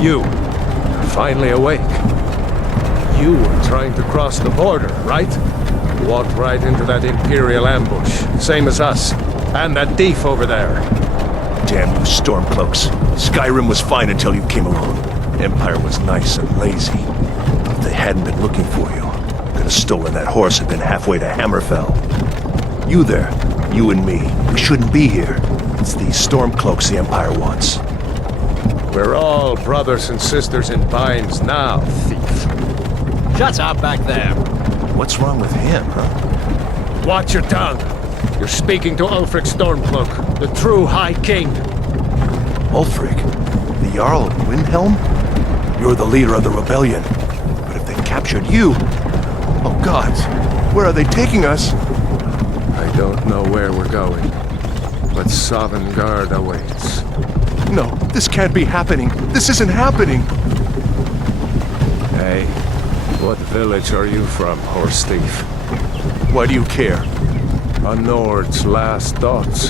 You're finally awake. You were trying to cross the border, right? Walked right into that Imperial ambush, same as us. And that thief over there. Damn you, storm-cloaks. Skyrim was fine until you came along. Empire was nice and lazy. If they hadn't been looking for you, could have stolen that horse and been halfway to Hammerfell. You there, you and me, we shouldn't be here. It's these storm-cloaks the Empire wants. We're all brothers and sisters in binds now, thief. Shut up back there. What's wrong with him, huh? Watch your tongue. You're speaking to Ulfric Stormcloak, the true High King. Ulfric? The Jarl of Windhelm? You're the leader of the rebellion. But if they captured you... Oh gods, where are they taking us? I don't know where we're going, but Sovngarde awaits. No, this can't be happening. This isn't happening. Hey, what village are you from, horse thief? Why do you care? A Nord's last thoughts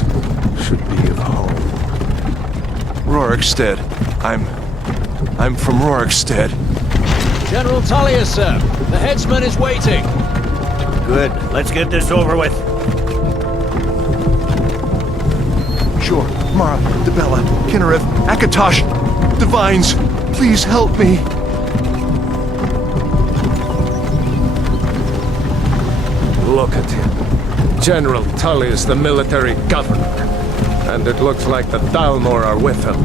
should be of home. Rorikstead. I'm from Rorikstead. General Tullius, sir. The headsman is waiting. Good. Let's get this over with. Sure. Mara, Dibella, Kinnereth, Akatosh, Divines, please help me. Look at him. General Tully is the military governor. And it looks like the Thalmor are with him.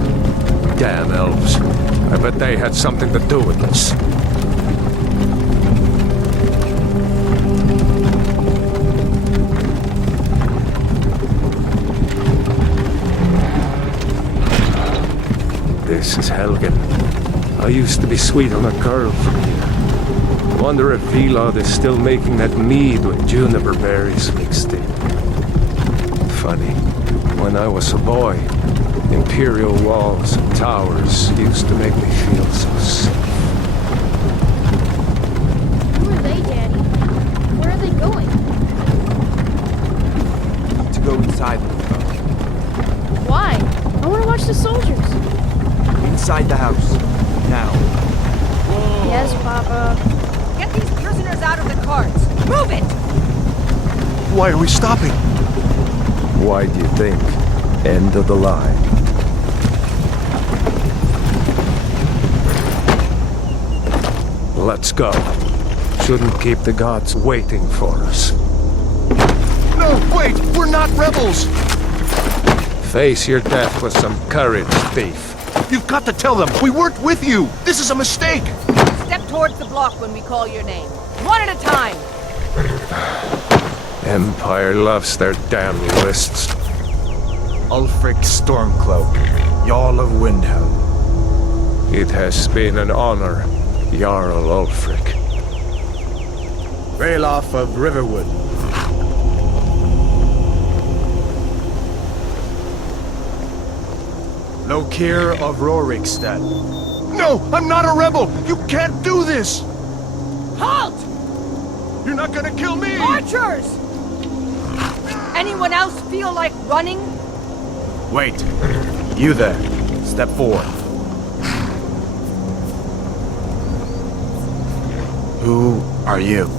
Damn elves. I bet they had something to do with this. This is Helgen. I used to be sweet on a girl from here. Wonder if Vilod is still making that mead with juniper berries mixed in. Funny, when I was a boy, Imperial walls and towers used to make me feel so safe. Who are they, Daddy? Where are they going? We need to go inside with them. Why? I want to watch the soldiers. Inside the house. Now. Yes, Papa. Get these prisoners out of the carts! Move it! Why are we stopping? Why do you think? End of the line. Let's go. Shouldn't keep the gods waiting for us. No, wait! We're not rebels! Face your death with some courage, thief. You've got to tell them! We weren't with you! This is a mistake! Step towards the block when we call your name. One at a time! Empire loves their damn lists. Ulfric Stormcloak, Jarl of Windhelm. It has been an honor, Jarl Ulfric. Ralof of Riverwood. Lokir of Rorikstead. No! I'm not a rebel! You can't do this! Halt! You're not gonna kill me! Archers! Anyone else feel like running? Wait. You there. Step forward. Who are you?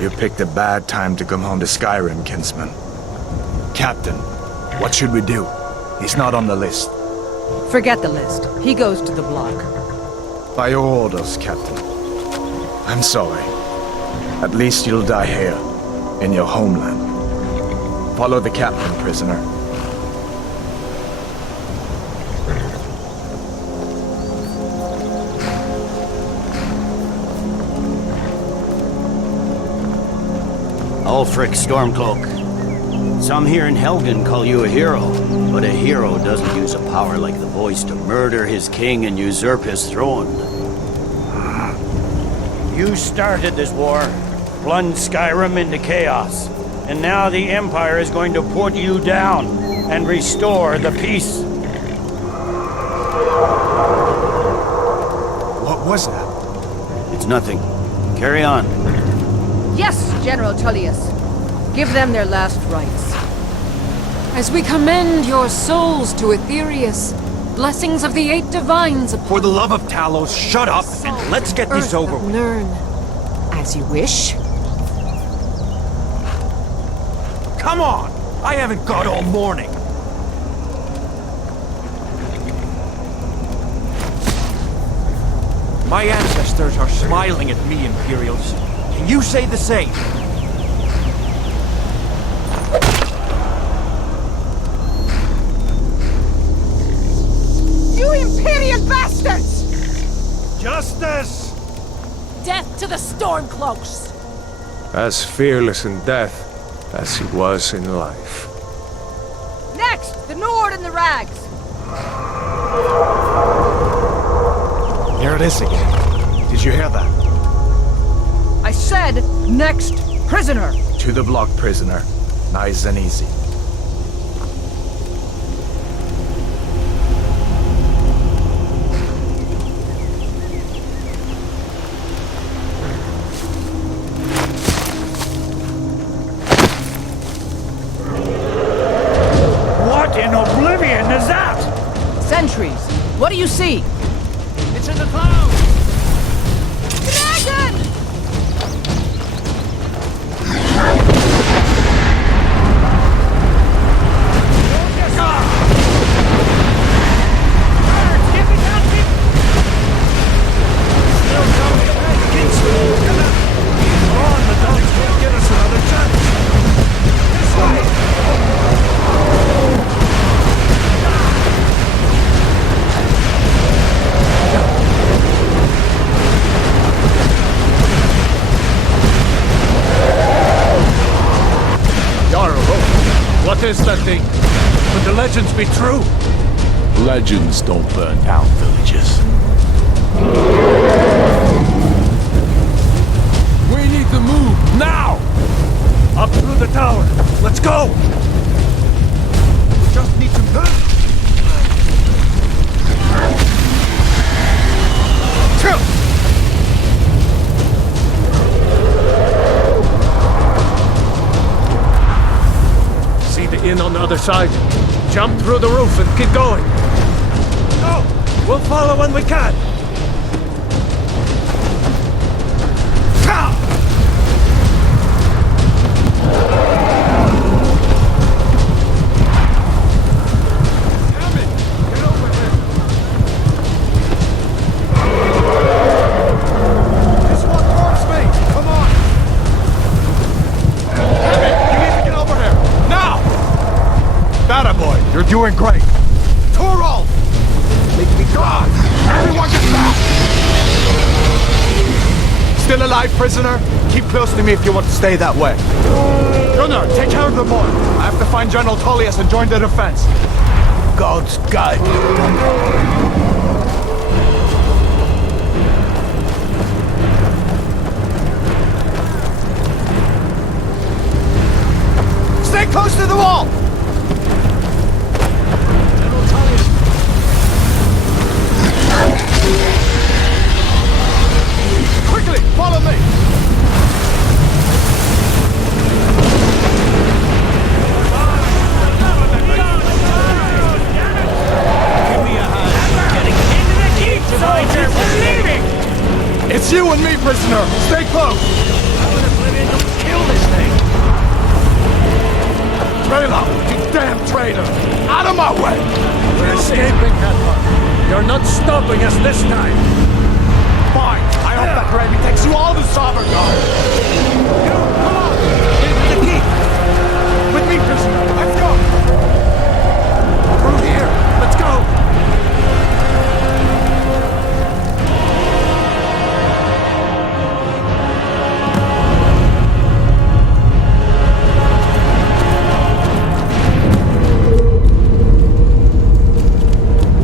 You picked a bad time to come home to Skyrim, kinsman. Captain, what should we do? He's not on the list. Forget the list. He goes to the block. By your orders, Captain. I'm sorry. At least you'll die here, in your homeland. Follow the captain, prisoner. Ulfric Stormcloak. Some here in Helgen call you a hero, but a hero doesn't use a power like the voice to murder his king and usurp his throne. You started this war, plunged Skyrim into chaos, and now the Empire is going to put you down and restore the peace. What was that? It's nothing. Carry on. Yes, General Tullius. Give them their last rites. As we commend your souls to Aetherius, blessings of the eight divines upon For the love of Talos, shut up and let's get this Earth over of with. Nirn. As you wish. Come on! I haven't got all morning. My ancestors are smiling at me, Imperials. Can you say the same? You Imperial bastards! Justice! Death to the storm-cloaks! As fearless in death as he was in life. Next, the Nord and the Rags. Here it is again. Did you hear that? I said, next prisoner. To the block, prisoner. Nice and easy. What in oblivion is that? Sentries, what do you see? It's in the clouds! Dragon! What is that thing? Could the legends be true? Legends don't burn down villages. We need to move now! Up through the tower. Let's go! We just need to move! See the inn on the other side. Jump through the roof and keep going. Go! We'll follow when we can. You're doing great. Torald! Make me gone! Everyone get back! Still alive, prisoner? Keep close to me if you want to stay that way. Gunnar, take care of the boy. I have to find General Tullius and join the defense. God's guide. Stay close to the wall! Quickly, follow me! It's you and me, prisoner! Stay close! Get in and kill this thing! Trailer! You damn traitor! Out of my way! We're escaping, Catman. You're not stopping us this time. Fine! I hope that gravy takes you all to Sovereign Guard! You, come on! Into the keep! With me, prisoner! Let's go! Through here! Let's go!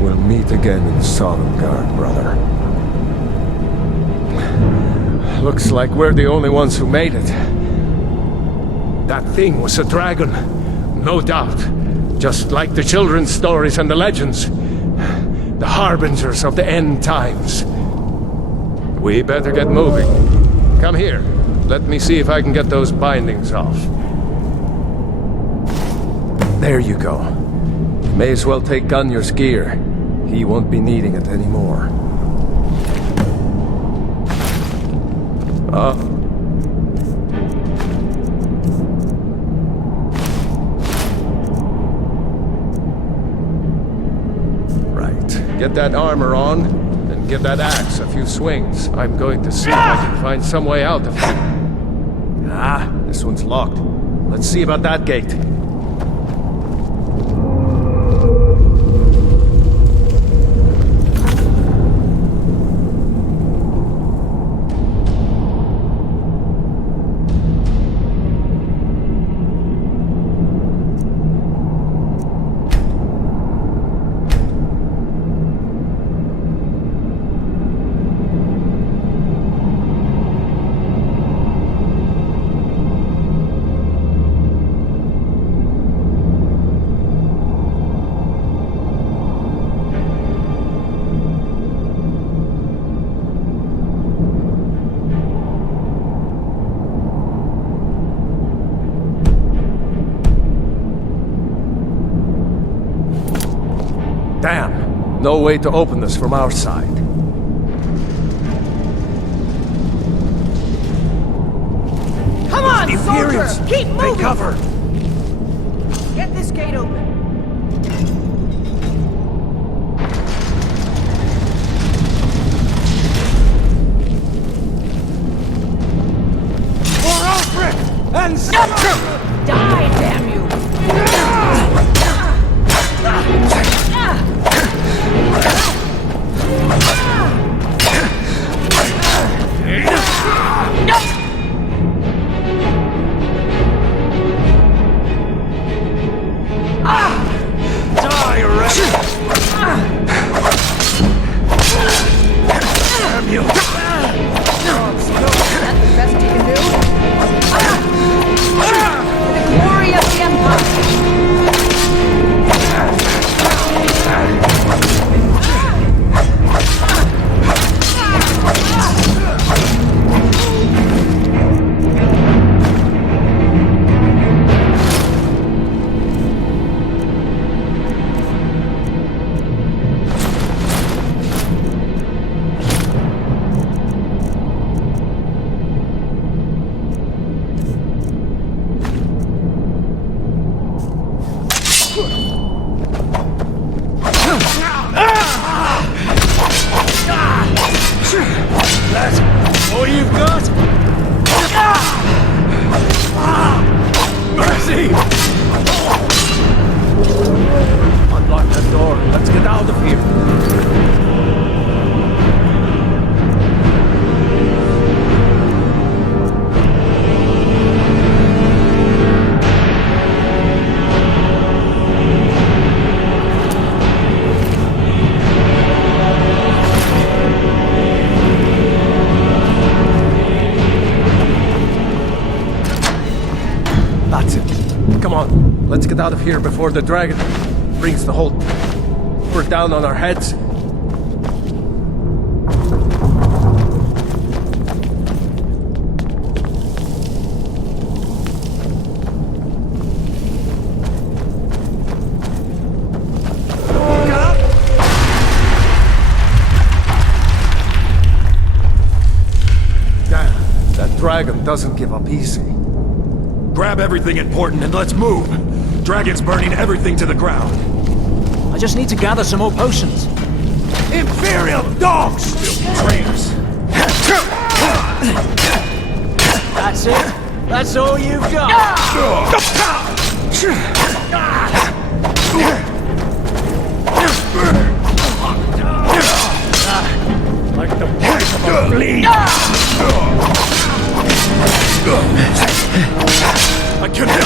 We'll meet again in Sovngarde, brother. Looks like we're the only ones who made it. That thing was a dragon, no doubt. Just like the children's stories and the legends. The harbingers of the end times. We better get moving. Come here. Let me see if I can get those bindings off. There you go. May as well take Gunjar's gear. He won't be needing it anymore. Right. Get that armor on, and give that axe a few swings. I'm going to see if I can find some way out of here. Ah, this one's locked. Let's see about that gate. Damn! No way to open this from our side. Come on, The soldier! Imperials! Keep moving! Take cover! Get this gate open. For Alfred! And Die, damn you! die already! Damn you! That's the best you can do? For the glory of the Empire! That's all you've got? Mercy! Unlock that door. Let's get out of here. That's it. Come on, let's get out of here before the dragon brings the whole... We're down on our heads. Damn, that dragon doesn't give up easy. Grab everything important and let's move. Dragon's burning everything to the ground. I just need to gather some more potions. Imperial dogs! Traitors! That's it? That's all you've got? Like the bite of a flea. I connect!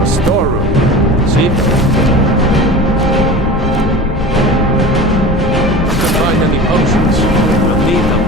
A storeroom. See? Can't find any potions. We'll need them.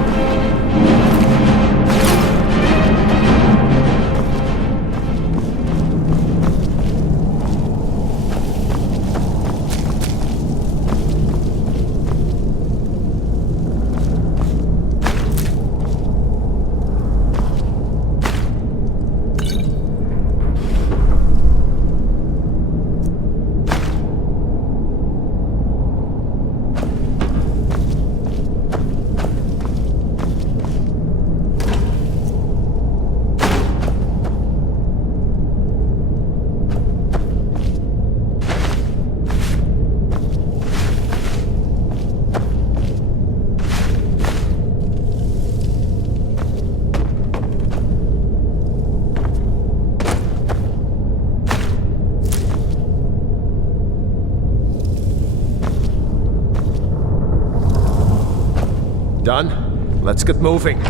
Done? Let's get moving.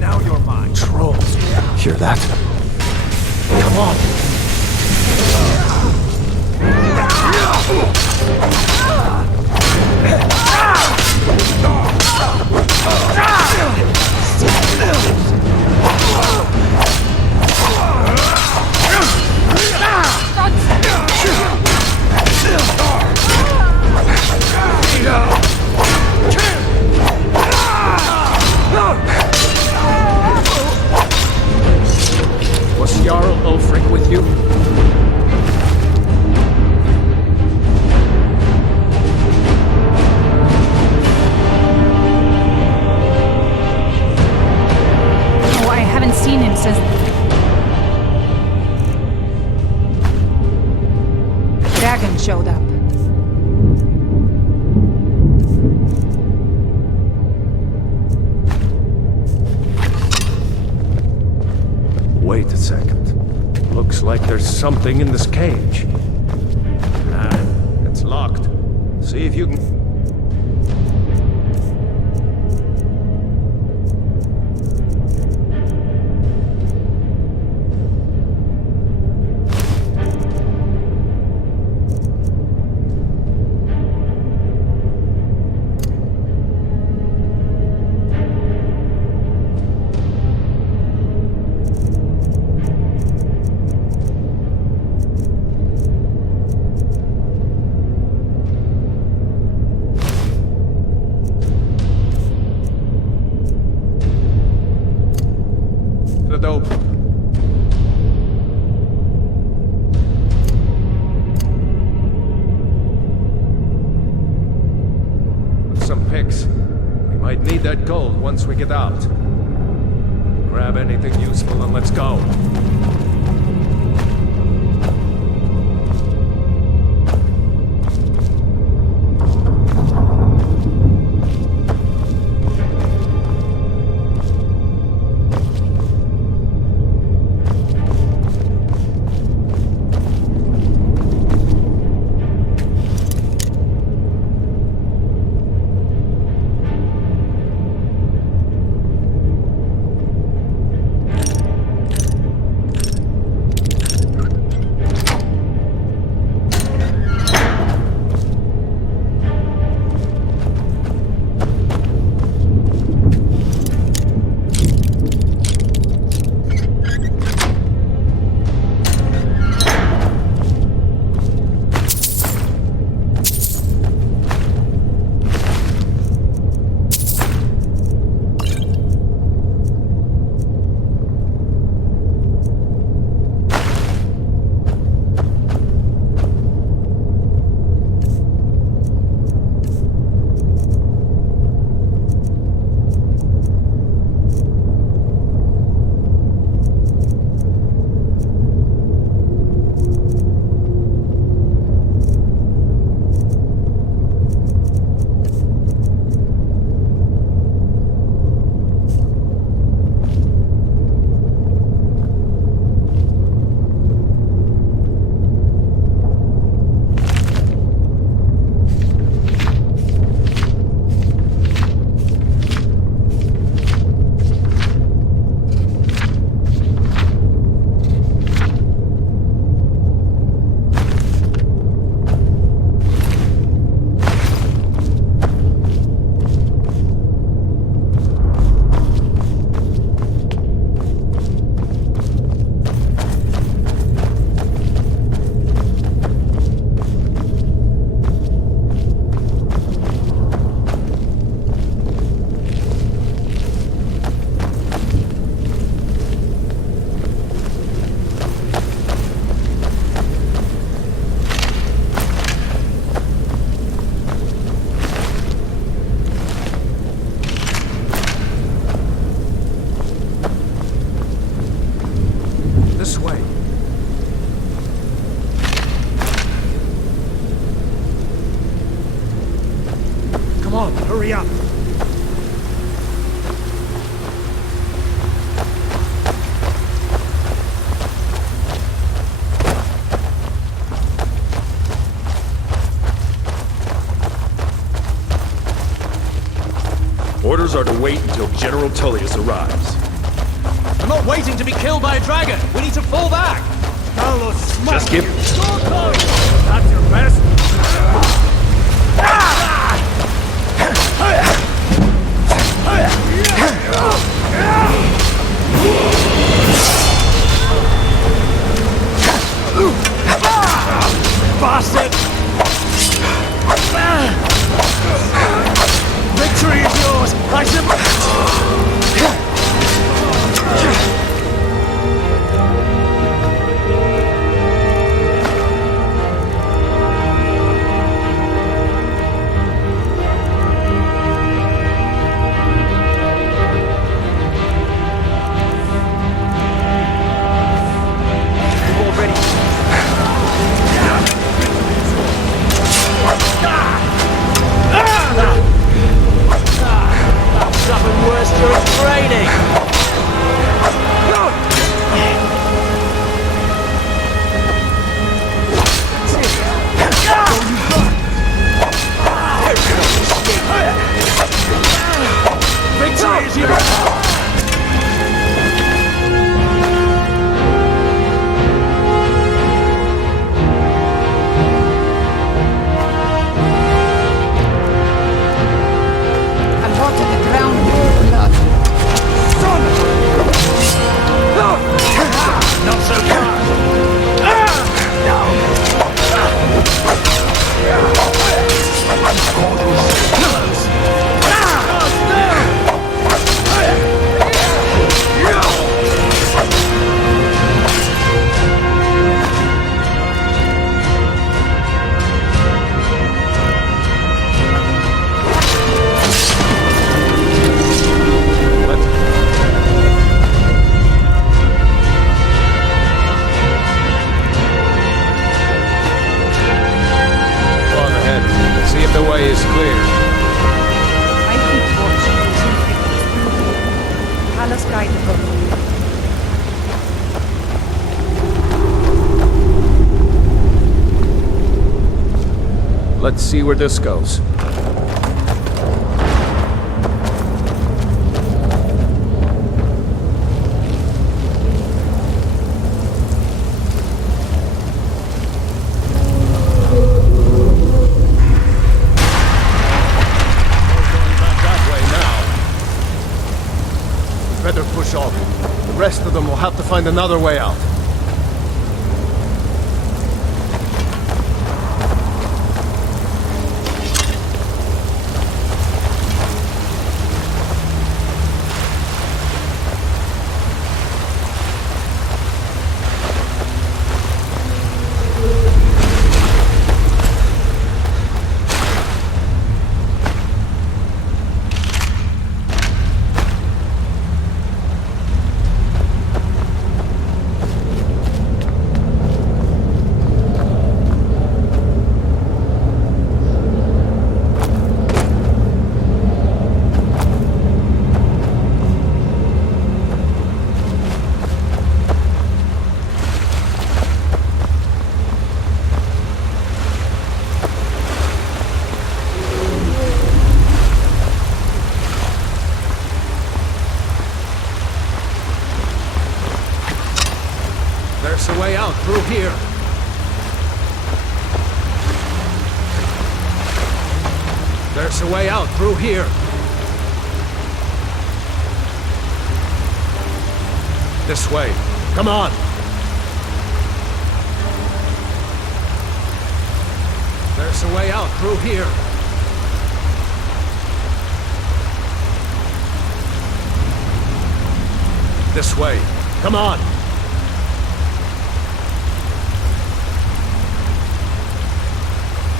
Now you're mine. Trolls. Hear that? Come on. Was Jarl Ulfric with you? Oh, I haven't seen him since... Dragon showed up. Wait a second. Looks like there's something in this cage. It's locked. See if you can... Open. With some picks, we might need that gold once we get out. Grab anything useful and let's go. Orders are to wait until General Tullius arrives. I'm not waiting to be killed by a dragon. We need to fall back. Just give... That's your best. Bastard! Victory is yours! I Something worse during training. Victory is yours! Not so fast. On ahead. See if the way is clear. I think Chuch will Palace guide the boat. Let's see where this goes. Better push on. The rest of them will have to find another way out. There's a way out through here. There's a way out through here. This way. Come on. There's a way out through here. This way. Come on.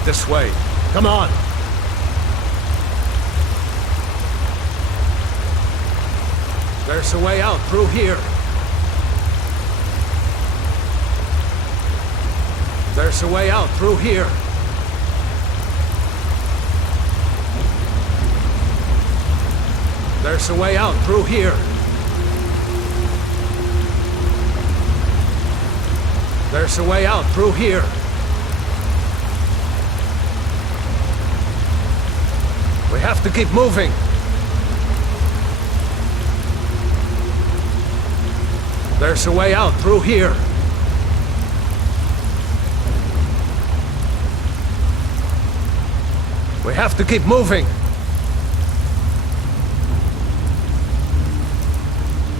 This way. Come on. There's a way out through here. There's a way out through here. There's a way out through here. There's a way out through here. We have to keep moving. There's a way out through here. We have to keep moving.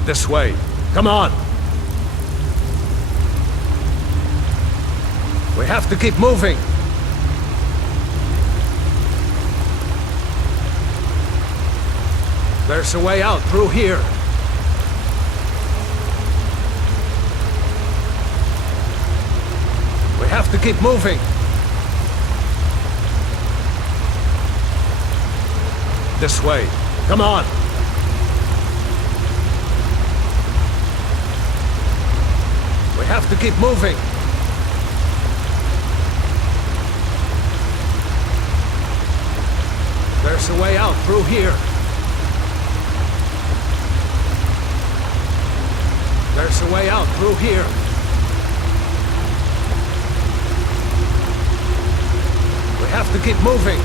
This way. Come on. We have to keep moving. There's a way out through here. We have to keep moving. This way. Come on. We have to keep moving. There's a way out through here. There's a way out through here. We have to keep moving.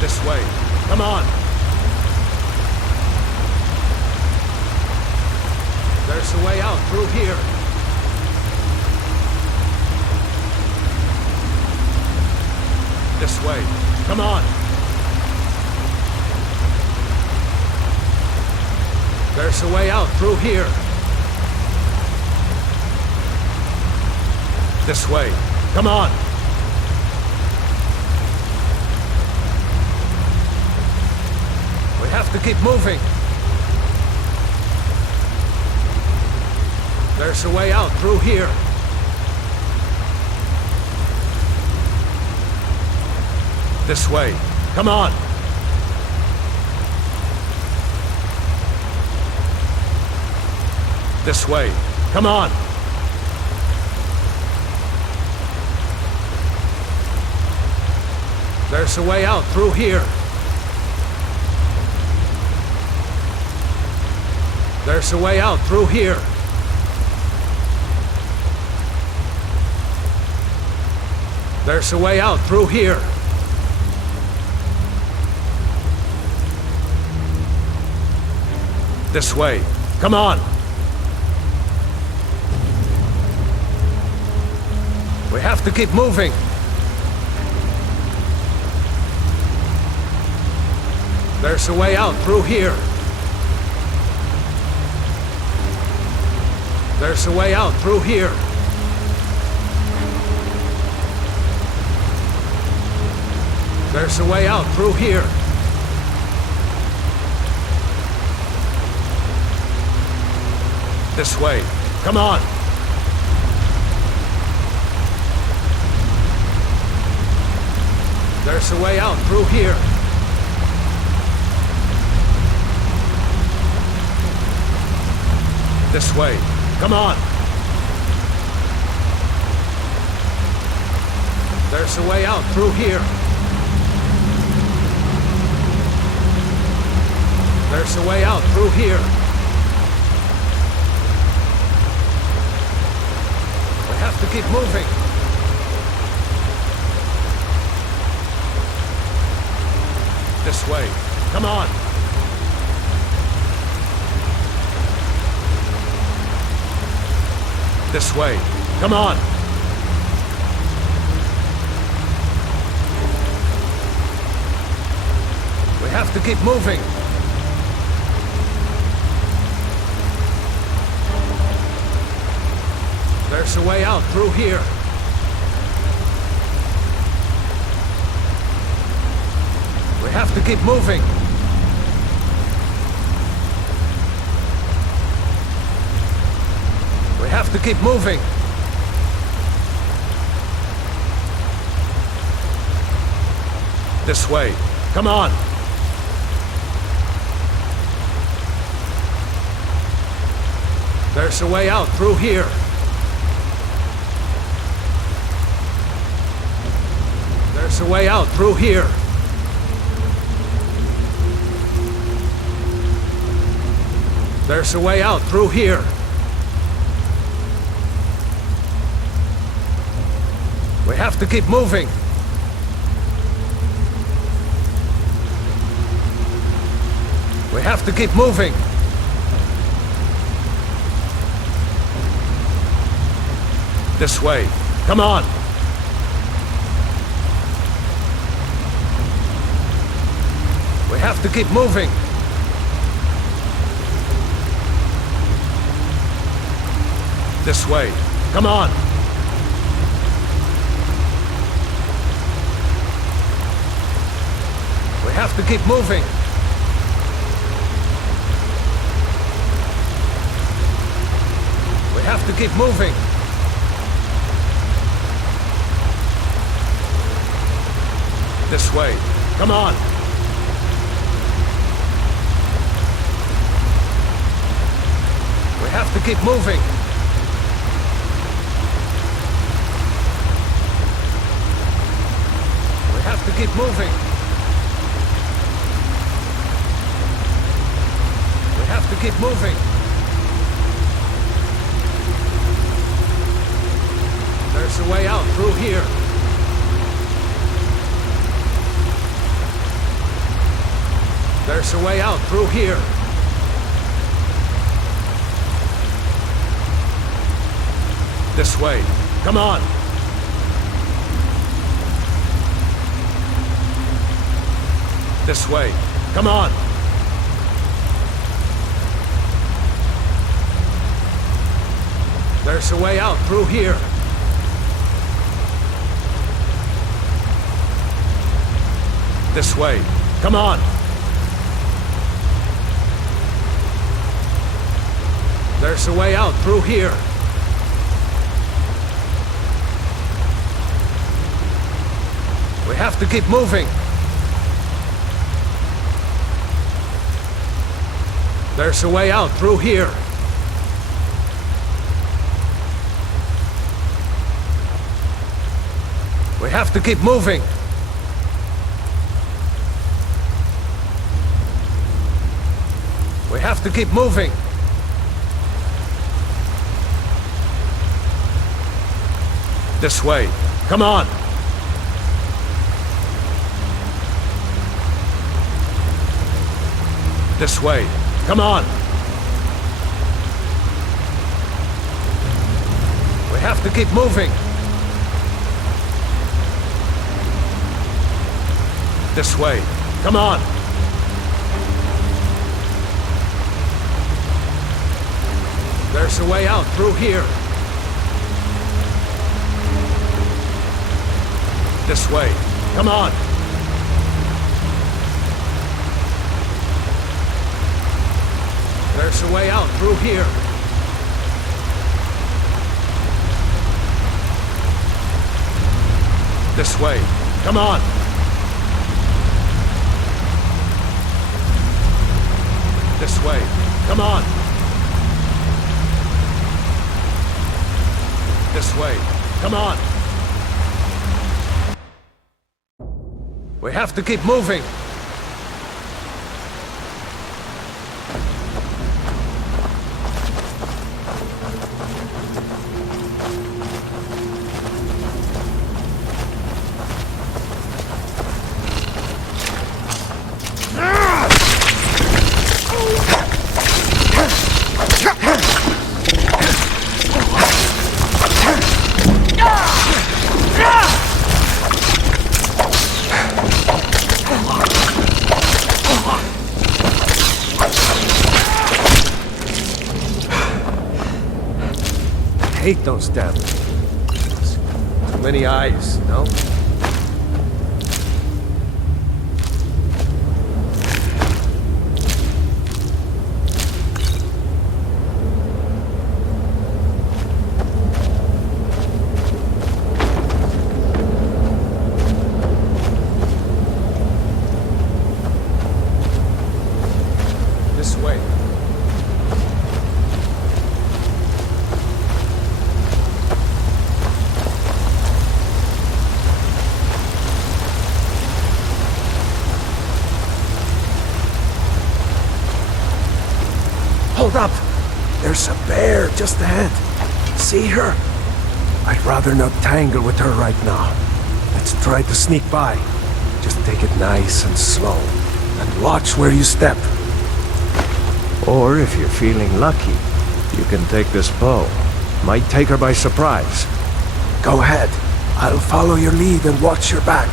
This way. Come on. There's a way out through here. This way. Come on. There's a way out through here. This way. Come on. We have to keep moving. There's a way out through here. This way. Come on. This way. Come on. There's a way out through here. There's a way out through here. There's a way out through here. This way. Come on. We have to keep moving. There's a way out through here. There's a way out through here. There's a way out through here. This way. Come on. There's a way out through here. This way. Come on. There's a way out through here. There's a way out through here. We have to keep moving. This way. Come on. This way. Come on. We have to keep moving. There's a way out through here. We have to keep moving. We have to keep moving. This way. Come on. There's a way out through here. There's a way out through here. There's a way out through here. We have to keep moving. We We have to keep moving. This way. Come on. We have to keep moving. This way. Come on. We have to keep moving. We have to keep moving. This way. Come on. We have to keep moving. We have to keep moving. We have to keep moving. There's a way out through here. There's a way out through here. This way. Come on. This way. Come on. There's a way out through here. This way. Come on. There's a way out through here. We have to keep moving. There's a way out through here. We have to keep moving. We have to keep moving. This way. Come on. This way. Come on. We have to keep moving. This way. Come on. There's a way out through here. This way. Come on. There's a way out through here. This way. Come on. This way. Come on. This way. Come on. We have to keep moving. I hate those damn things. Too many eyes, you know? This way. Hold up! There's a bear just ahead. See her? I'd rather not tangle with her right now. Let's try to sneak by. Just take it nice and slow. And watch where you step. Or if you're feeling lucky, you can take this bow. Might take her by surprise. Go ahead. I'll follow your lead and watch your back.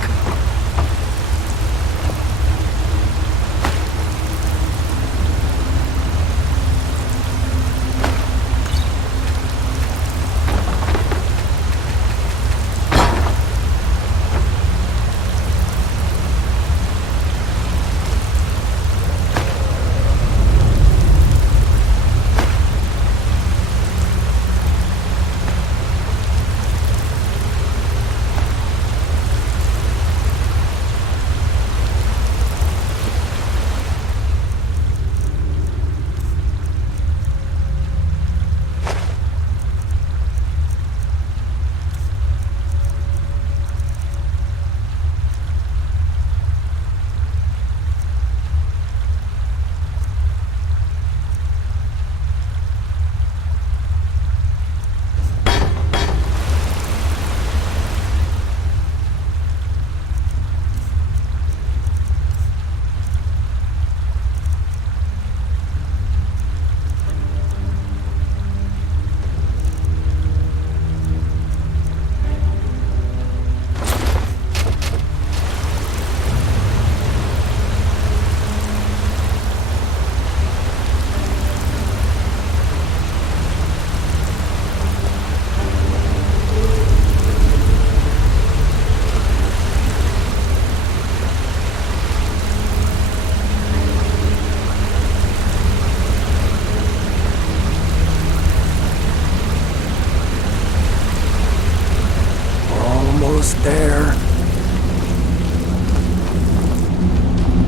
Almost there.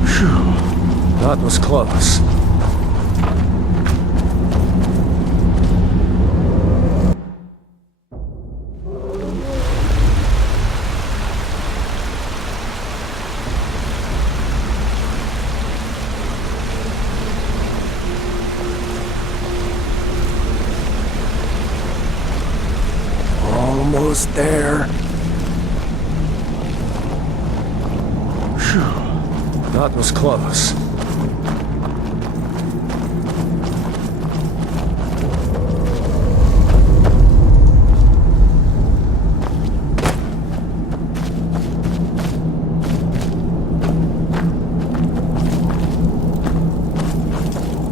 Phew. That was close. Almost there. Phew. That was close.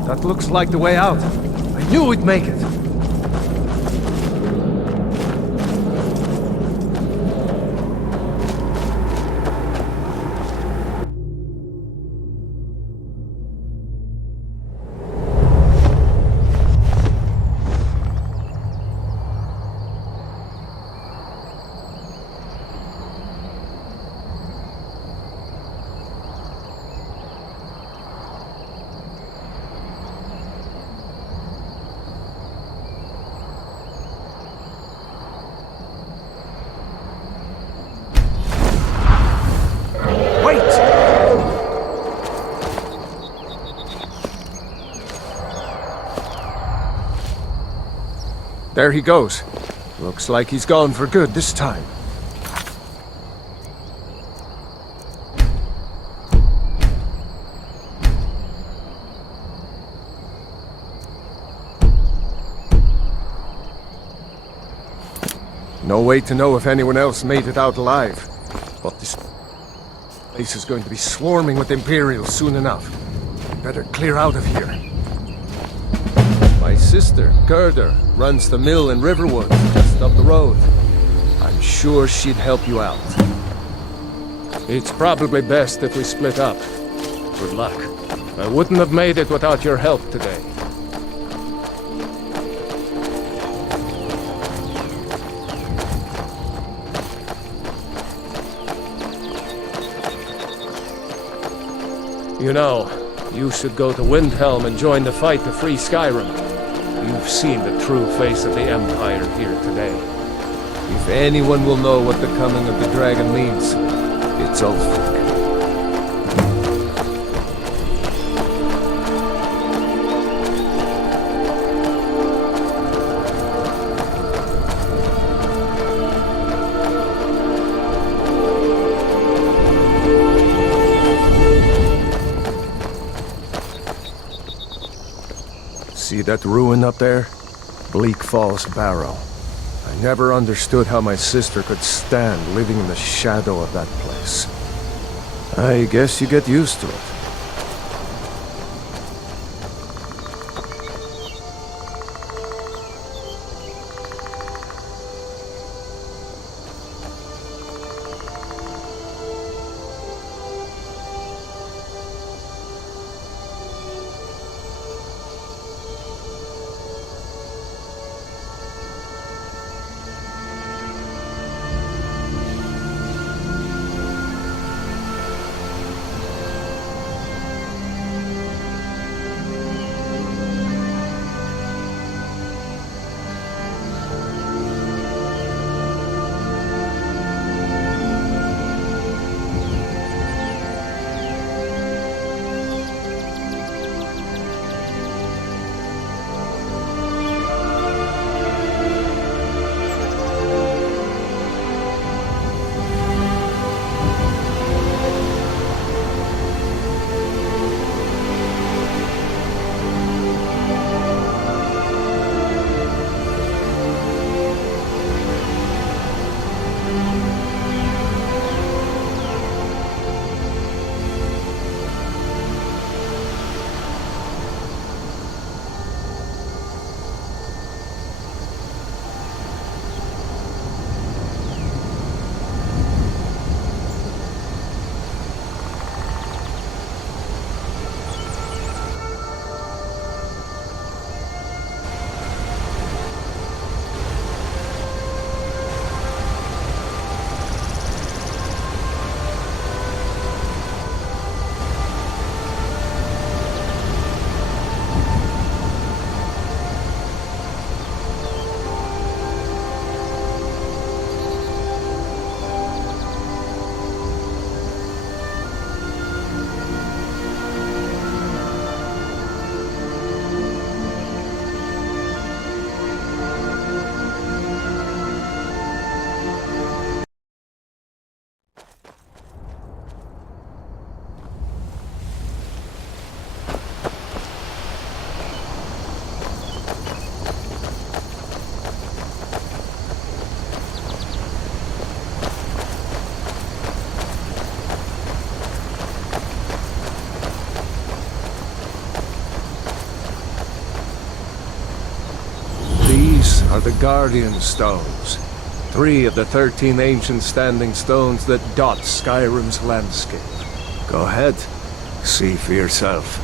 That looks like the way out. I knew we'd make it. There he goes. Looks like he's gone for good this time. No way to know if anyone else made it out alive. But this place is going to be swarming with Imperials soon enough. Better clear out of here. My sister, Gerda, runs the mill in Riverwood, just up the road. I'm sure she'd help you out. It's probably best if we split up. Good luck. I wouldn't have made it without your help today. You know, you should go to Windhelm and join the fight to free Skyrim. You've seen the true face of the Empire here today. If anyone will know what the coming of the dragon means, it's Ulfric. See that ruin up there? Bleak Falls Barrow. I never understood how my sister could stand living in the shadow of that place. I guess you get used to it. These are the Guardian Stones. 3 of the 13 ancient standing stones that dot Skyrim's landscape. Go ahead, see for yourself.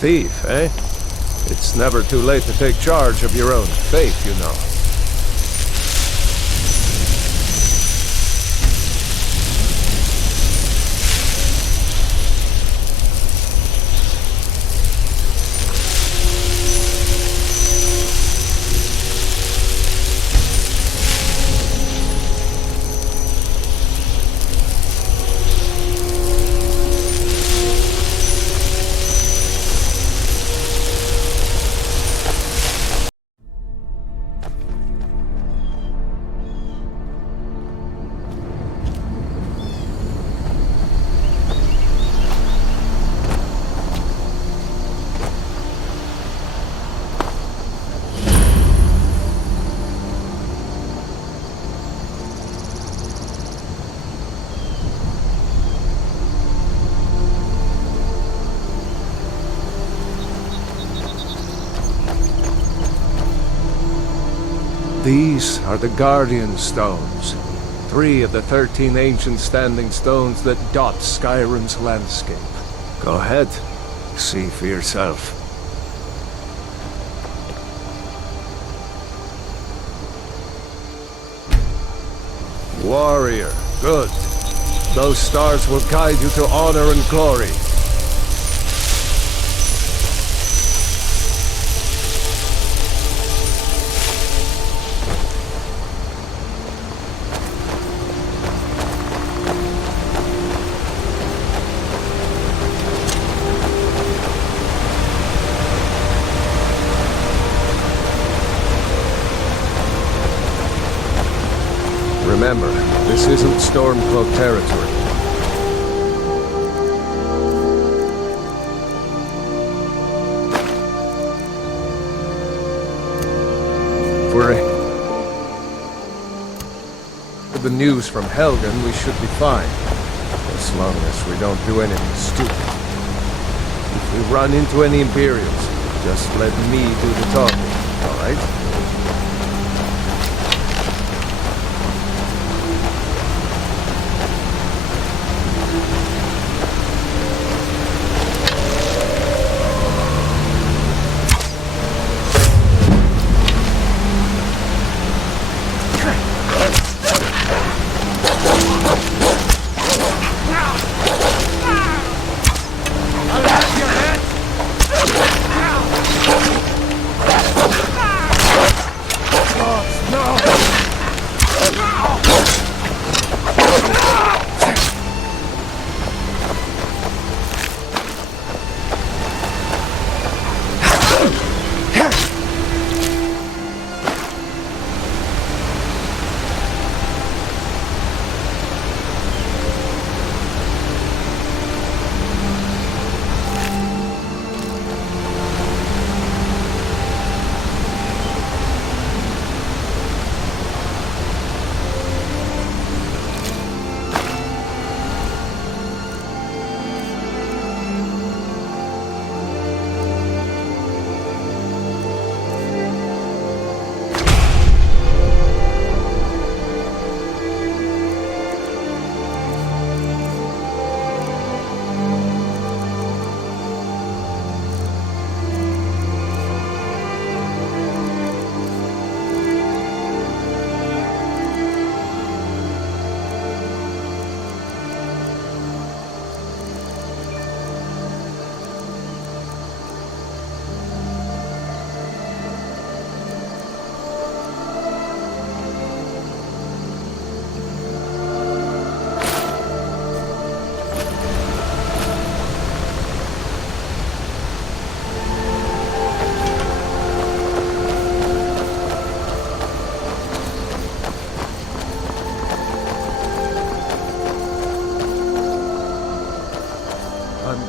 Thief, eh? It's never too late to take charge of your own fate, you know. These are the Guardian Stones. 3 of the 13 ancient standing stones that dot Skyrim's landscape. Go ahead, see for yourself. Warrior, good. Those stars will guide you to honor and glory. Remember, this isn't storm-cloak territory. With the news from Helgen, we should be fine. As long as we don't do anything stupid. If we run into any Imperials, just let me do the talking, alright?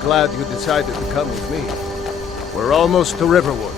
Glad you decided to come with me. We're almost to Riverwood.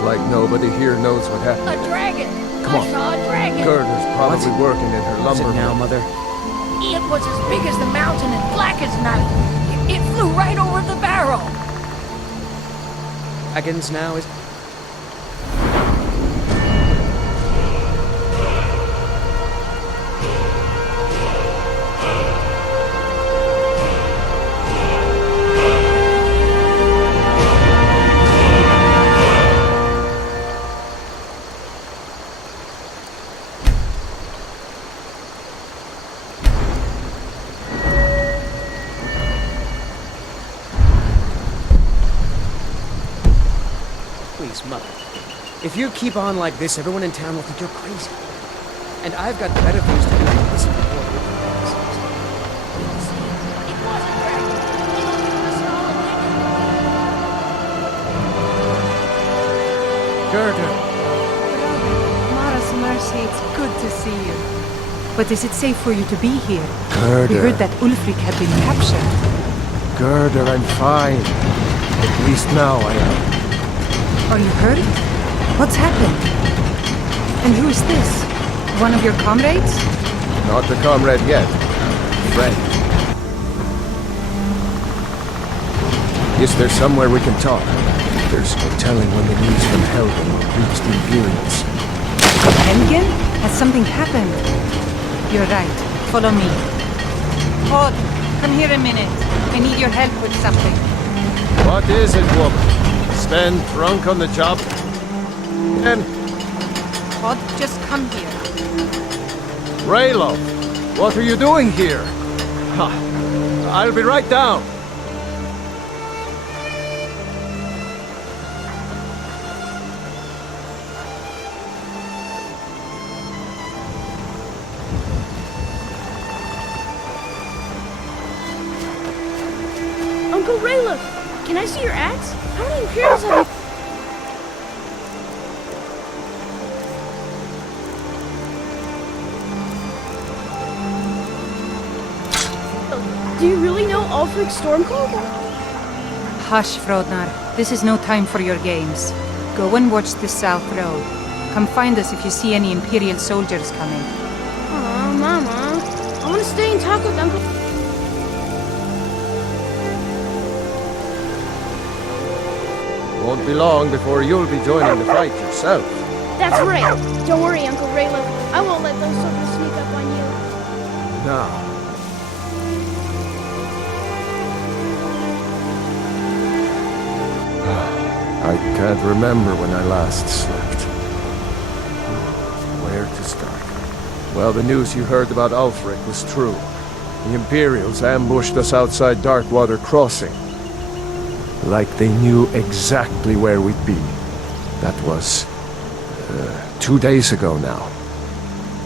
Like nobody here knows what happened. A dragon! Come on. I saw a dragon! Gerda's probably working in her lumber mill. Mother? It was as big as the mountain and black as night. It flew right over the barrel. Dragons now is... Please, Mother. If you keep on like this, everyone in town will think you're crazy. And I've got better things to do than listen to more. It was a dragon. Gerda! Mara's mercy, it's good to see you. But is it safe for you to be here? Gerda. We heard that Ulfric had been captured. Gerda, I'm fine. At least now I am. Are you hurt? What's happened? And who is this? One of your comrades? Not a comrade yet. Friend. Is there somewhere we can talk? There's no telling when the news from Helgen will reach the Imperials. Helgen? Has something happened? You're right. Follow me. Todd, come here a minute. I need your help with something. What is it, woman? Spend drunk on the job? And Todd, just come here. Raylo, what are you doing here? I'll be right down. Uncle Raylo, can I see your axe? How many Imperials have you... Do you really know Ulfric's storm-cloaks? Hush, Frodnar. This is no time for your games. Go and watch the South Road. Come find us if you see any Imperial soldiers coming. Aw, Mama. I want to stay and talk with Uncle... Won't be long before you'll be joining the fight yourself. That's right. Don't worry, Uncle Raylo. I won't let those soldiers sneak up on you. Now, I can't remember when I last slept. Where to start? Well, the news you heard about Ulfric was true. The Imperials ambushed us outside Darkwater Crossing. Like they knew exactly where we'd be. That was 2 days ago now.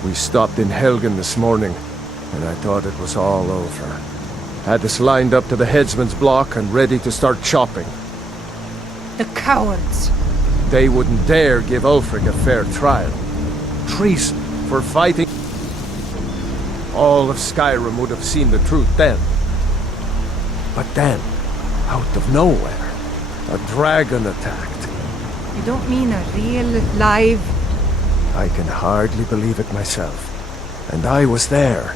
We stopped in Helgen this morning, and I thought it was all over. Had us lined up to the headsman's block and ready to start chopping. The cowards! They wouldn't dare give Ulfric a fair trial. Treason for fighting. All of Skyrim would have seen the truth then. But then, out of nowhere, a dragon attacked. You don't mean a real, live... I can hardly believe it myself. And I was there.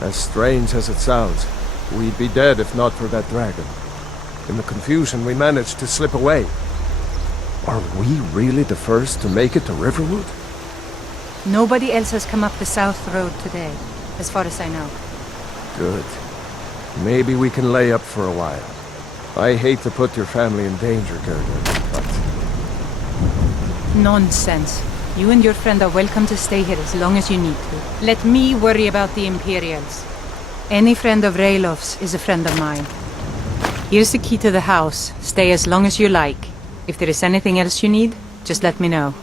As strange as it sounds, we'd be dead if not for that dragon. In the confusion, we managed to slip away. Are we really the first to make it to Riverwood? Nobody else has come up the South Road today, as far as I know. Good. Maybe we can lay up for a while. I hate to put your family in danger, Gerda, but... Nonsense. You and your friend are welcome to stay here as long as you need to. Let me worry about the Imperials. Any friend of Raylov's is a friend of mine. Here's the key to the house. Stay as long as you like. If there is anything else you need, just let me know.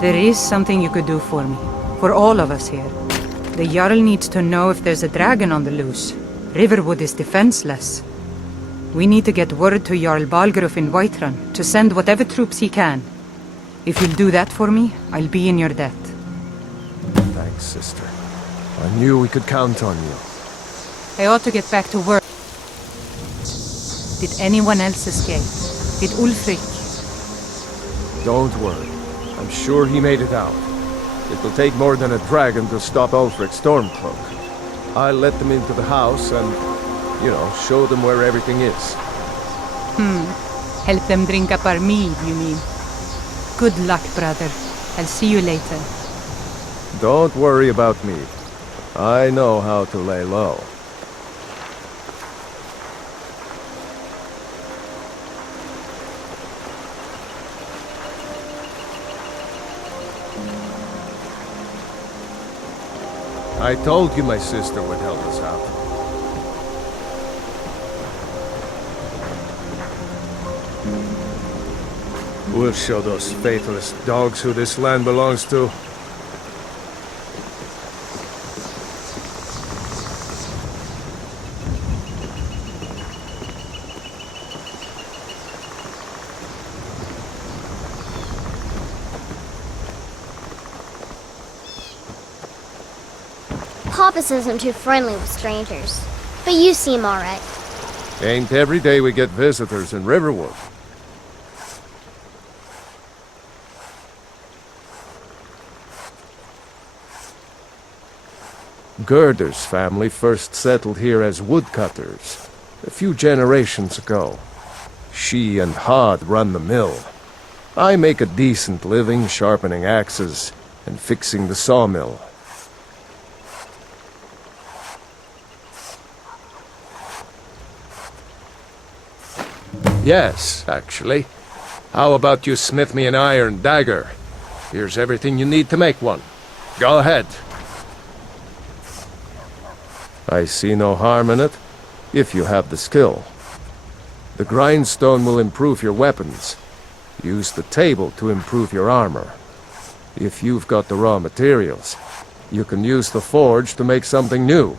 There is something you could do for me. For all of us here. The Jarl needs to know if there's a dragon on the loose. Riverwood is defenseless. We need to get word to Jarl Balgruuf in Whiterun to send whatever troops he can. If you'll do that for me, I'll be in your debt. Thanks, sister. I knew we could count on you. I ought to get back to work. Did anyone else escape? Did Ulfric? Don't worry. I'm sure he made it out. It'll take more than a dragon to stop Ulfric's storm-cloak. I'll let them into the house and, show them where everything is. Help them drink up our mead, you mean? Good luck, brother. I'll see you later. Don't worry about me. I know how to lay low. I told you my sister would help us out. We'll show those faithless dogs who this land belongs to. Papa says I'm too friendly with strangers. But you seem alright. Ain't every day we get visitors in Riverwood. Gerder's family first settled here as woodcutters a few generations ago. She and Hod run the mill. I make a decent living sharpening axes and fixing the sawmill. Yes, actually. How about you smith me an iron dagger? Here's everything you need to make one. Go ahead. I see no harm in it, if you have the skill. The grindstone will improve your weapons. Use the table to improve your armor. If you've got the raw materials, you can use the forge to make something new.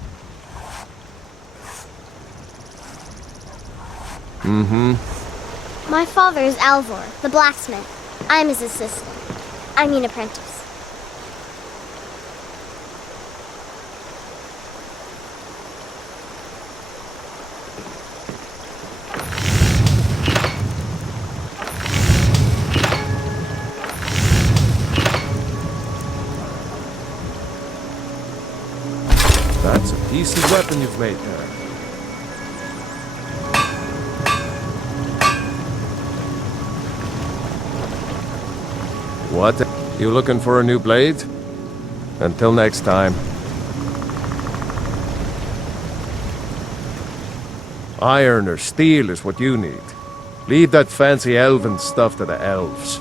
My father is Alvor, the blacksmith. I'm his assistant. I mean apprentice. That's a decent weapon you've made there. What? You looking for a new blade? Until next time. Iron or steel is what you need. Leave that fancy elven stuff to the elves.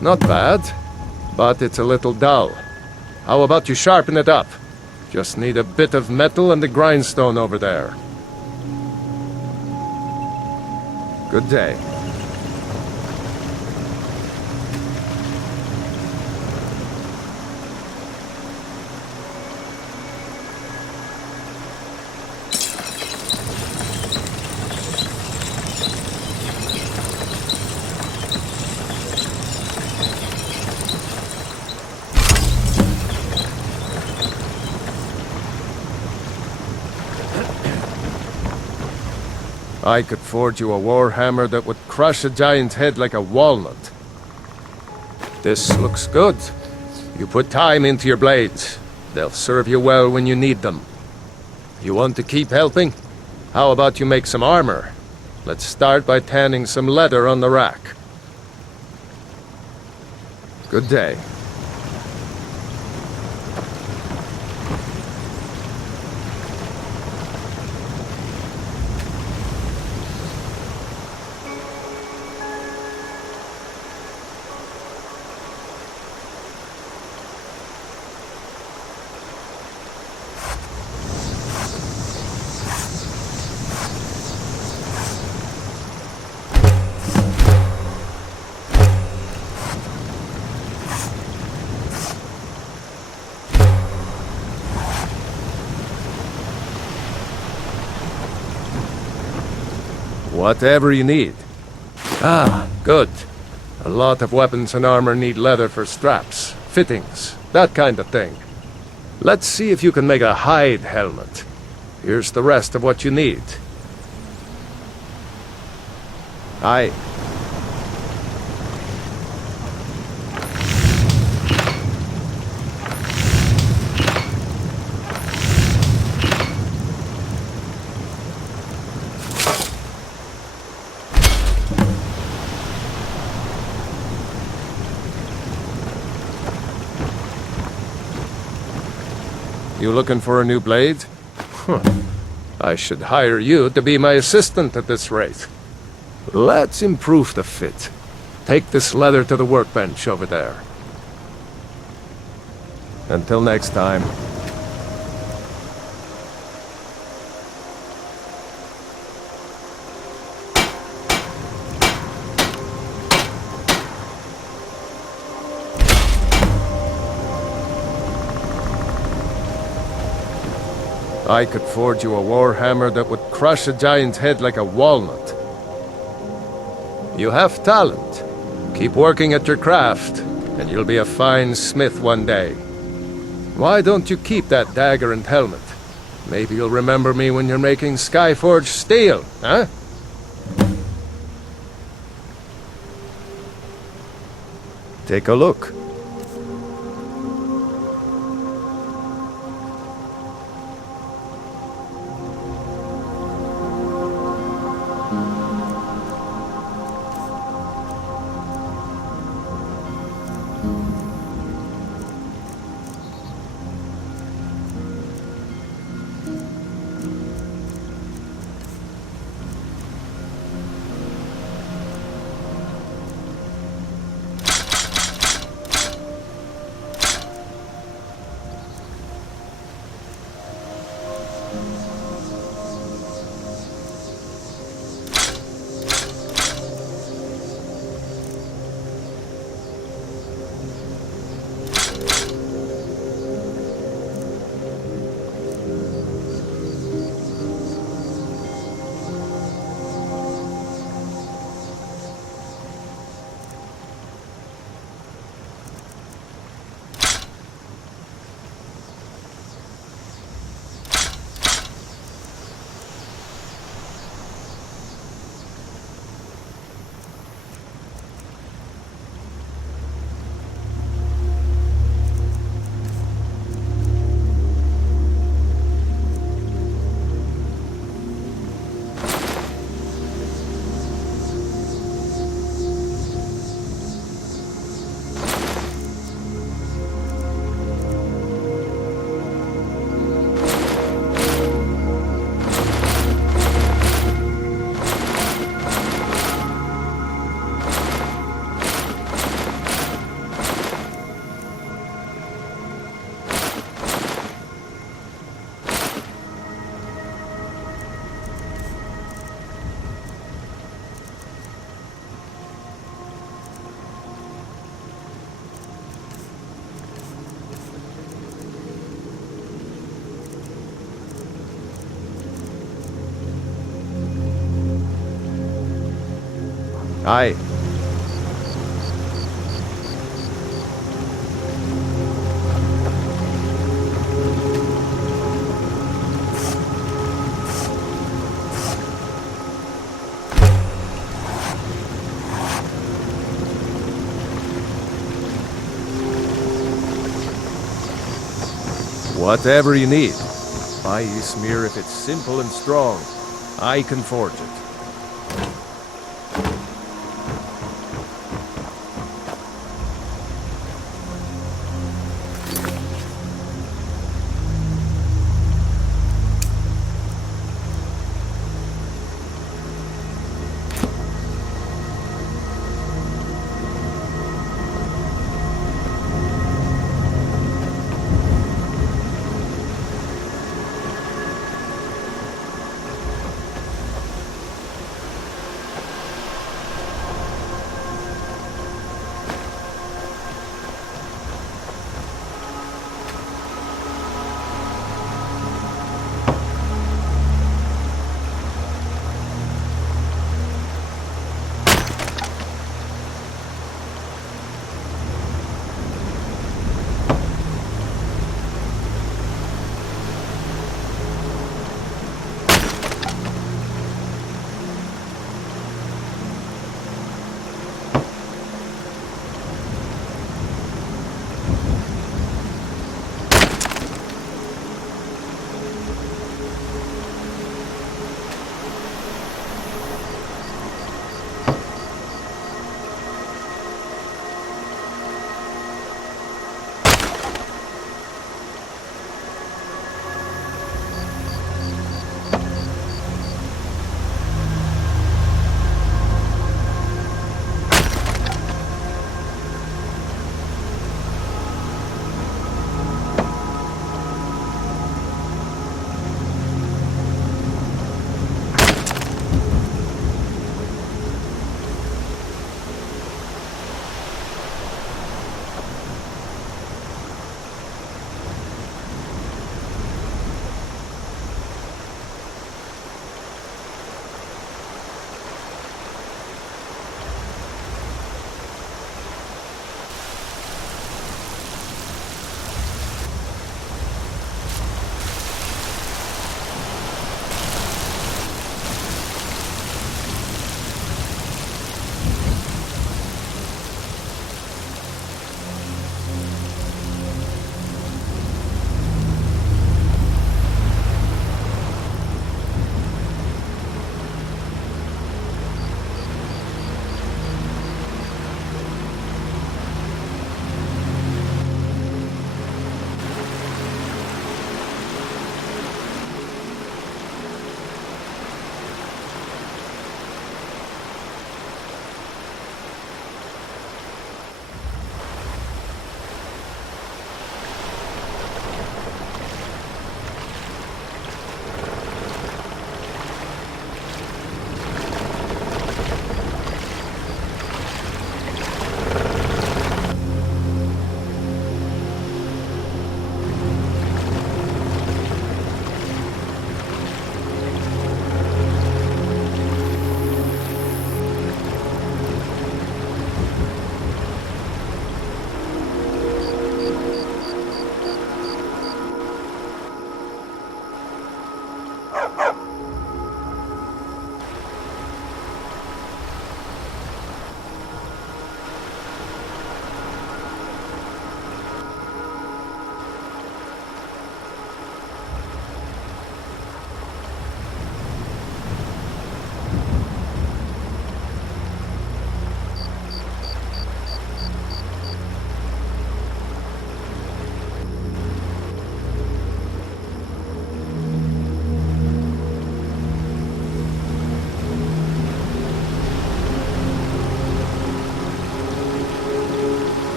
Not bad, but it's a little dull. How about you sharpen it up? Just need a bit of metal and the grindstone over there. Good day. I could forge you a warhammer that would crush a giant's head like a walnut. This looks good. You put time into your blades. They'll serve you well when you need them. You want to keep helping? How about you make some armor? Let's start by tanning some leather on the rack. Good day. Whatever you need. Ah, good. A lot of weapons and armor need leather for straps, fittings, that kind of thing. Let's see if you can make a hide helmet. Here's the rest of what you need. You looking for a new blade? Huh. I should hire you to be my assistant at this rate. Let's improve the fit. Take this leather to the workbench over there. Until next time. I could forge you a warhammer that would crush a giant's head like a walnut. You have talent. Keep working at your craft, and you'll be a fine smith one day. Why don't you keep that dagger and helmet? Maybe you'll remember me when you're making Skyforge steel, huh? Take a look. Aye. Whatever you need. Buy Ysmir if it's simple and strong. I can forge it.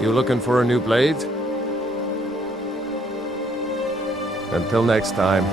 You looking for a new blade? Until next time.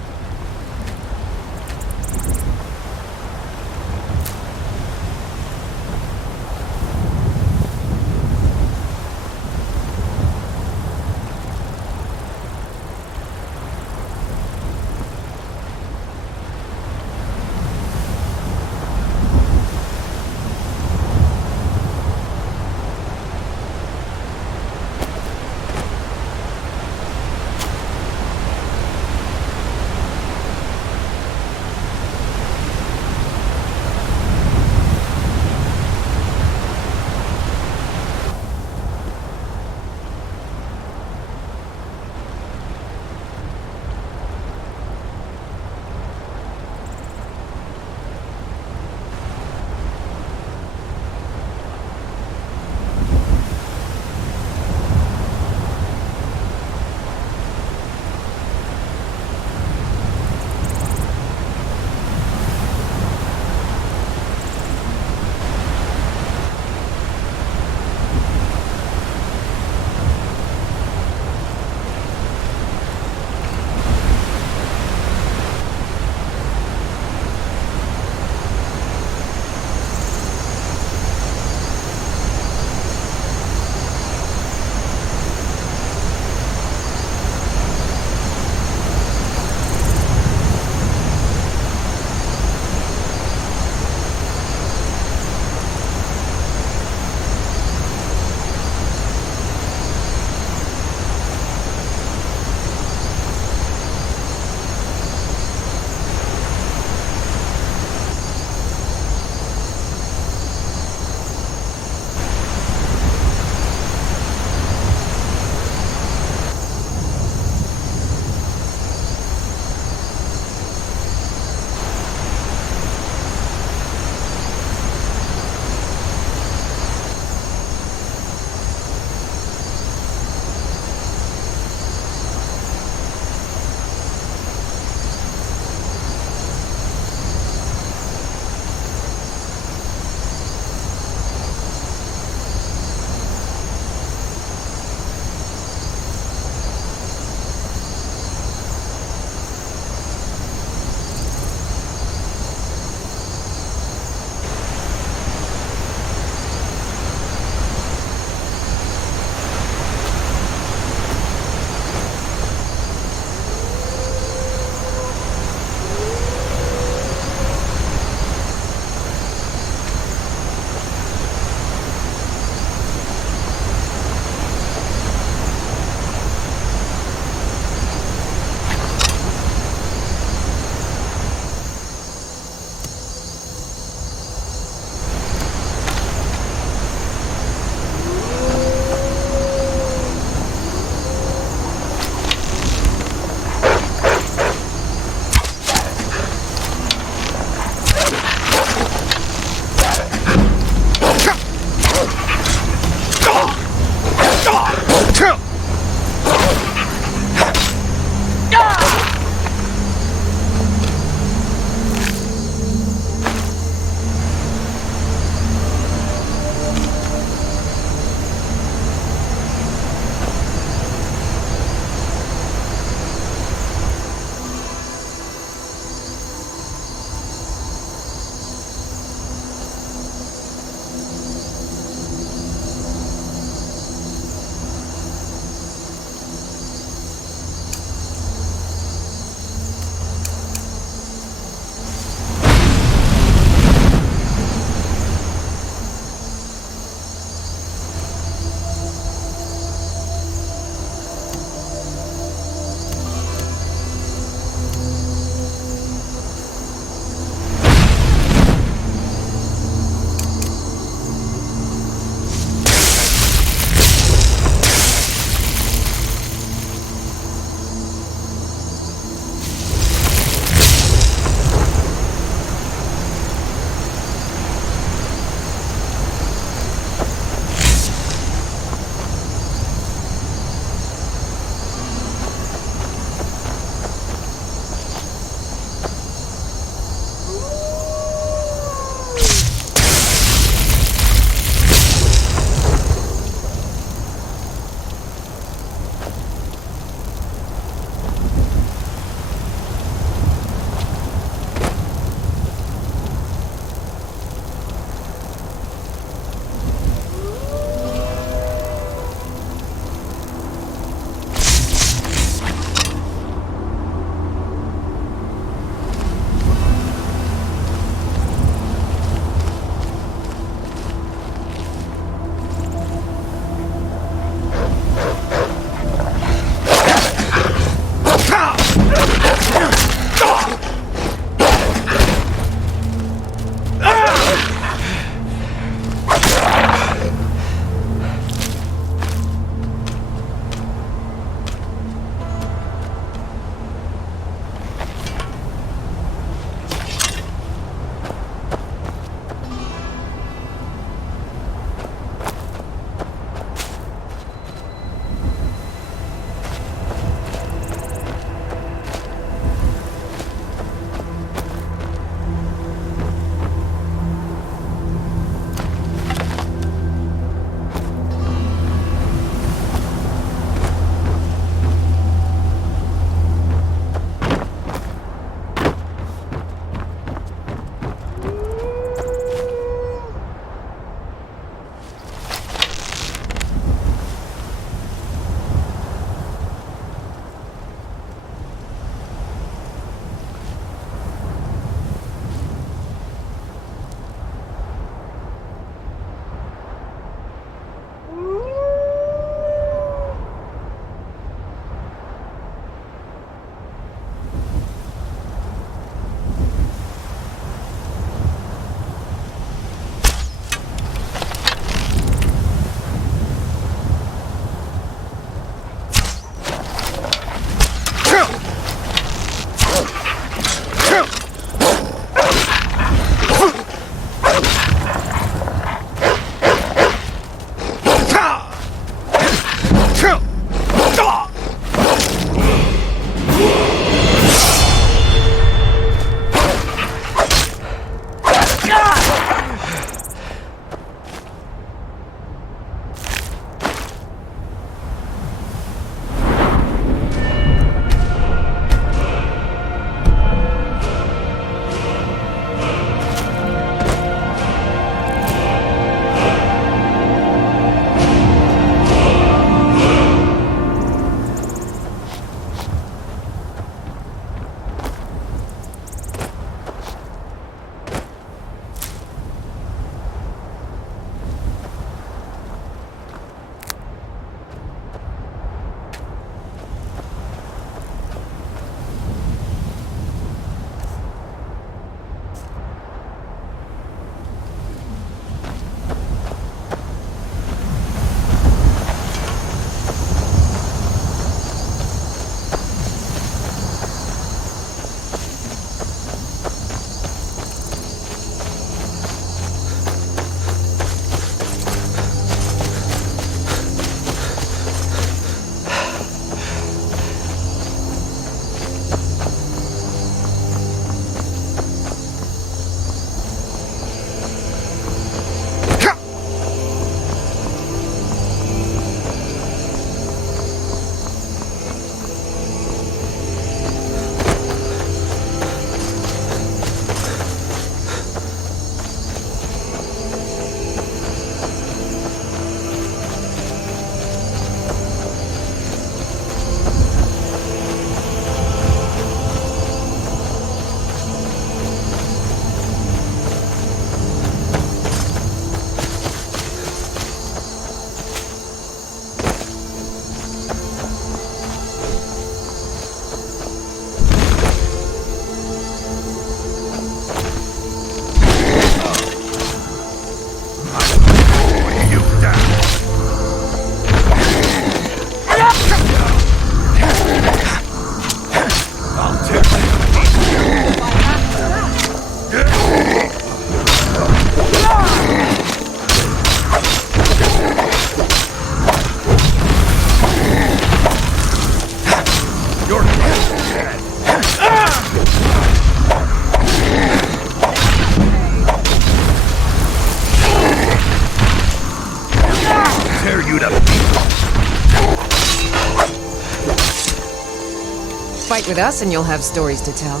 Fight with us and you'll have stories to tell.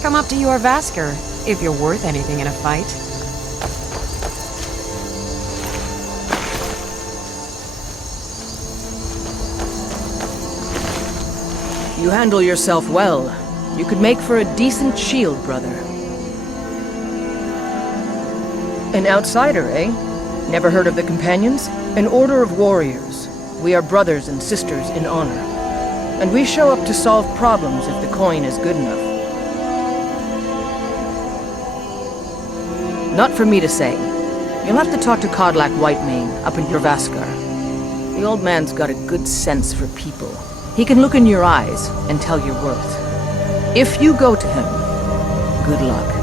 Come up to your Vasker, if you're worth anything in a fight. You handle yourself well. You could make for a decent shield, brother. An outsider, eh? Never heard of the Companions? An order of warriors. We are brothers and sisters in honor. And we show up to solve problems if the coin is good enough. Not for me to say. You'll have to talk to Kodlak Whitemane up in your Vaskar. The old man's got a good sense for people. He can look in your eyes and tell your worth. If you go to him, good luck.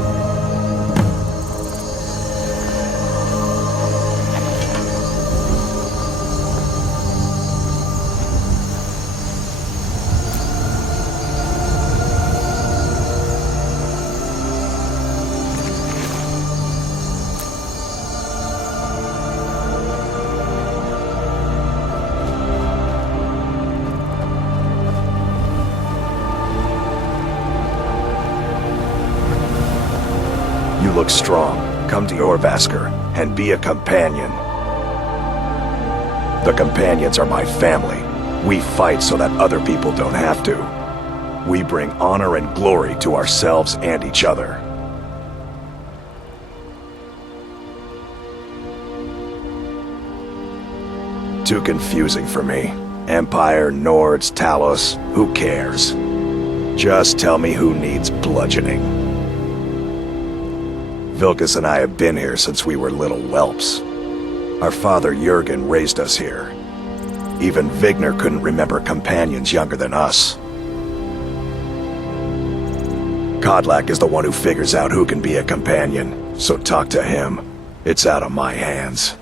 You look strong. Come to your Vasker and be a companion. The companions are my family. We fight so that other people don't have to. We bring honor and glory to ourselves and each other. Too confusing for me. Empire, Nords, Talos, who cares? Just tell me who needs bludgeoning. Vilkas and I have been here since we were little whelps. Our father Jurgen raised us here. Even Vigner couldn't remember companions younger than us. Kodlak is the one who figures out who can be a companion, so talk to him. It's out of my hands.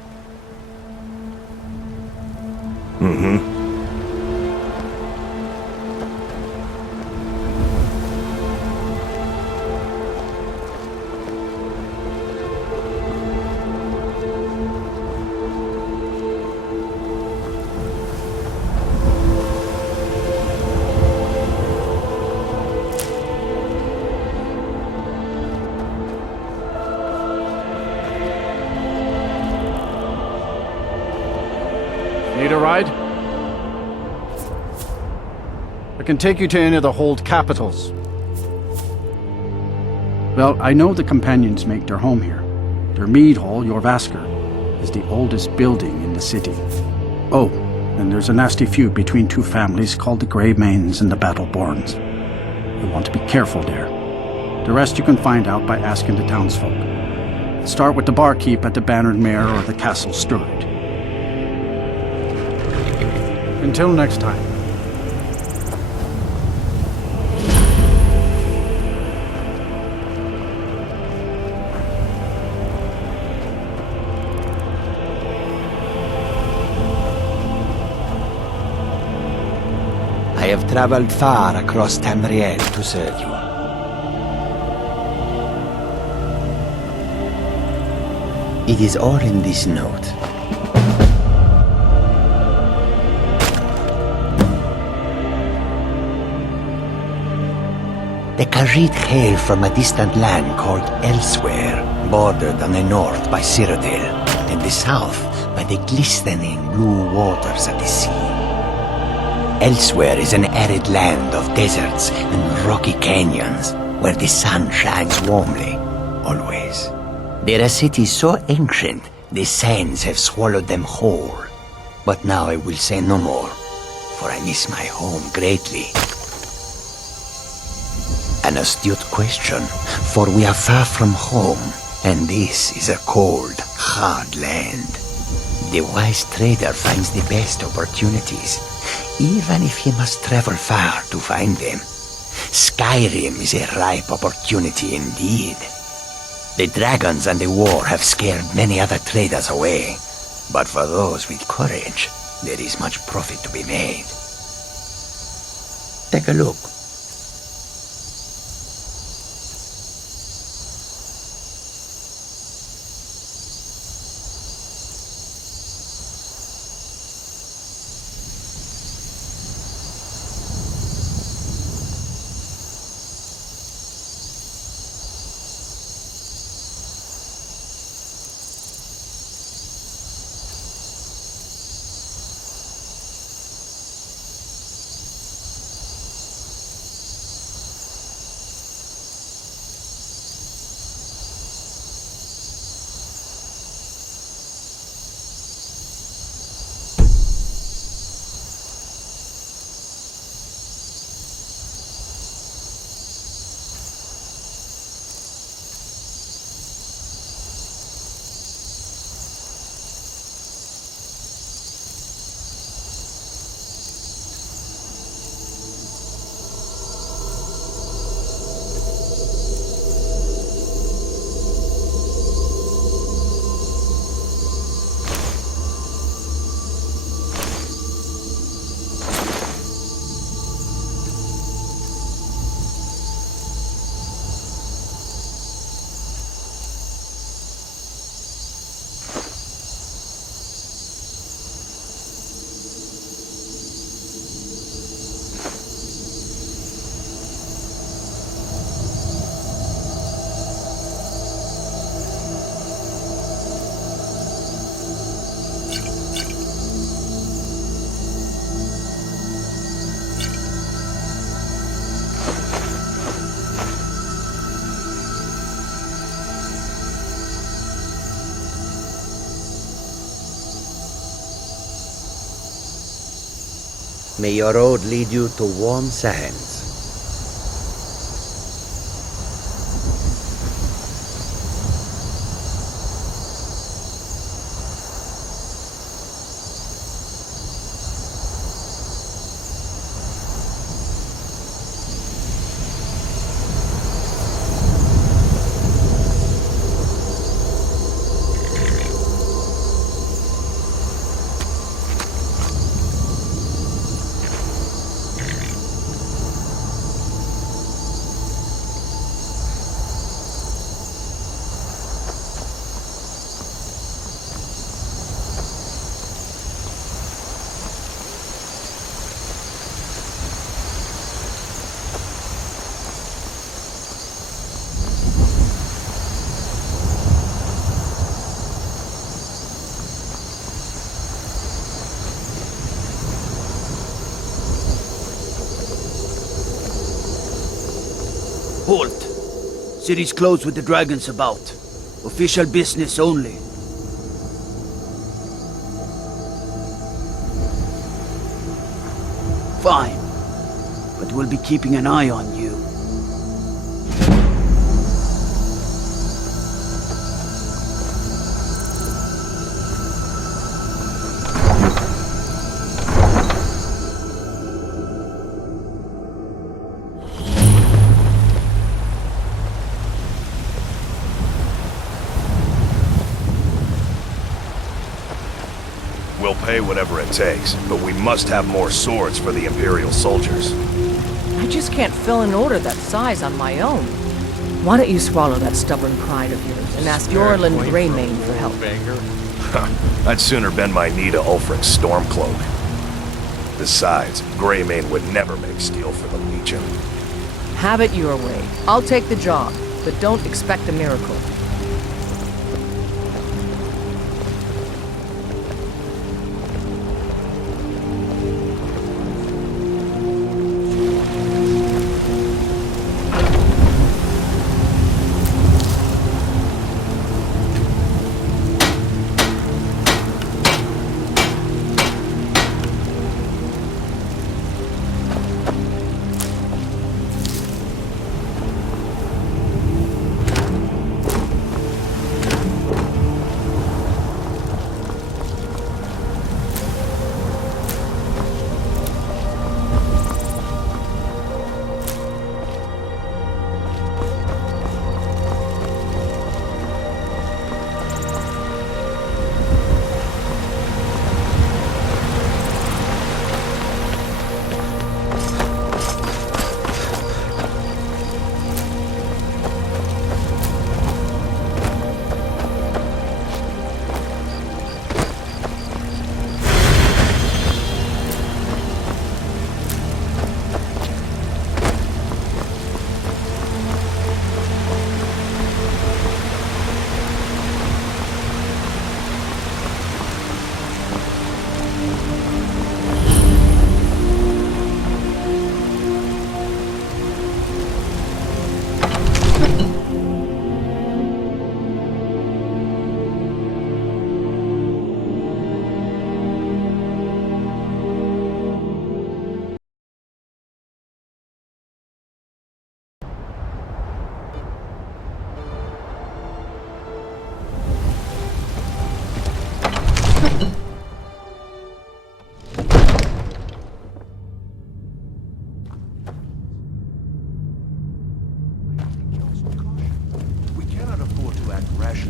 Need a ride? I can take you to any of the hold capitals. Well, I know the companions make their home here. Their mead hall, your Vasker, is the oldest building in the city. Oh, and there's a nasty feud between two families called the Greymanes and the Battleborns. You want to be careful there. The rest you can find out by asking the townsfolk. Start with the barkeep at the Bannered Mare or the Castle Steward. Until next time. I have traveled far across Tamriel to serve you. It is all in this note. The Khajiit hail from a distant land called Elsewhere, bordered on the north by Cyrodiil, and the south by the glistening blue waters of the sea. Elsewhere is an arid land of deserts and rocky canyons, where the sun shines warmly, always. There are cities so ancient, the sands have swallowed them whole. But now I will say no more, for I miss my home greatly. An astute question, for we are far from home, and this is a cold, hard land. The wise trader finds the best opportunities, even if he must travel far to find them. Skyrim is a ripe opportunity indeed. The dragons and the war have scared many other traders away, but for those with courage, there is much profit to be made. Take a look. May your road lead you to warm sands. Halt! City's closed with the dragons about. Official business only. Fine. But we'll be keeping an eye on you. We'll pay whatever it takes, but we must have more swords for the Imperial soldiers. I just can't fill an order that size on my own. Why don't you swallow that stubborn pride of yours and ask Yorlin Greymane for help? I'd sooner bend my knee to Ulfric's storm-cloak. Besides, Greymane would never make steel for the Legion. Have it your way. I'll take the job, but don't expect a miracle.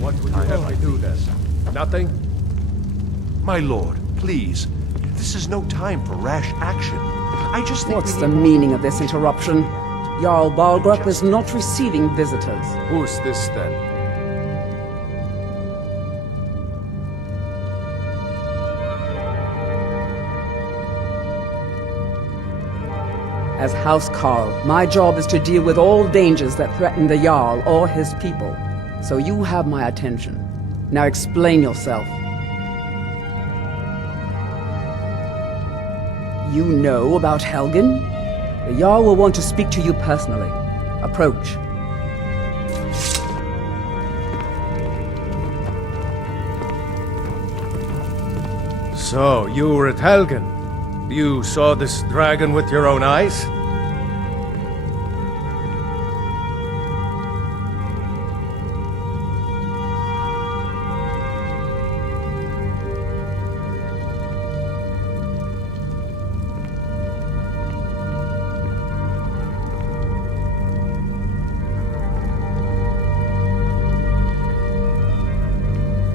What would you have me do then? Nothing? My lord, please. This is no time for rash action. I just think What's the meaning of this interruption? Jarl Balgrup is not receiving visitors. Who's this then? As House Carl, my job is to deal with all dangers that threaten the Jarl or his people. So you have my attention. Now explain yourself. You know about Helgen? The Jarl will want to speak to you personally. Approach. So, you were at Helgen? You saw this dragon with your own eyes?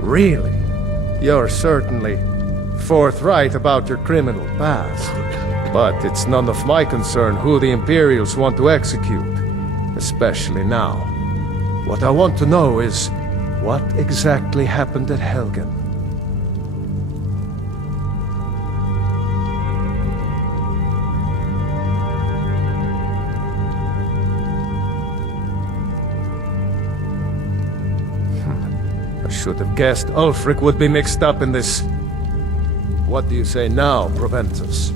Really? You're certainly forthright about your criminal past. But it's none of my concern who the Imperials want to execute, especially now. What I want to know is, what exactly happened at Helgen? I should have guessed Ulfric would be mixed up in this. What do you say now, Proventus?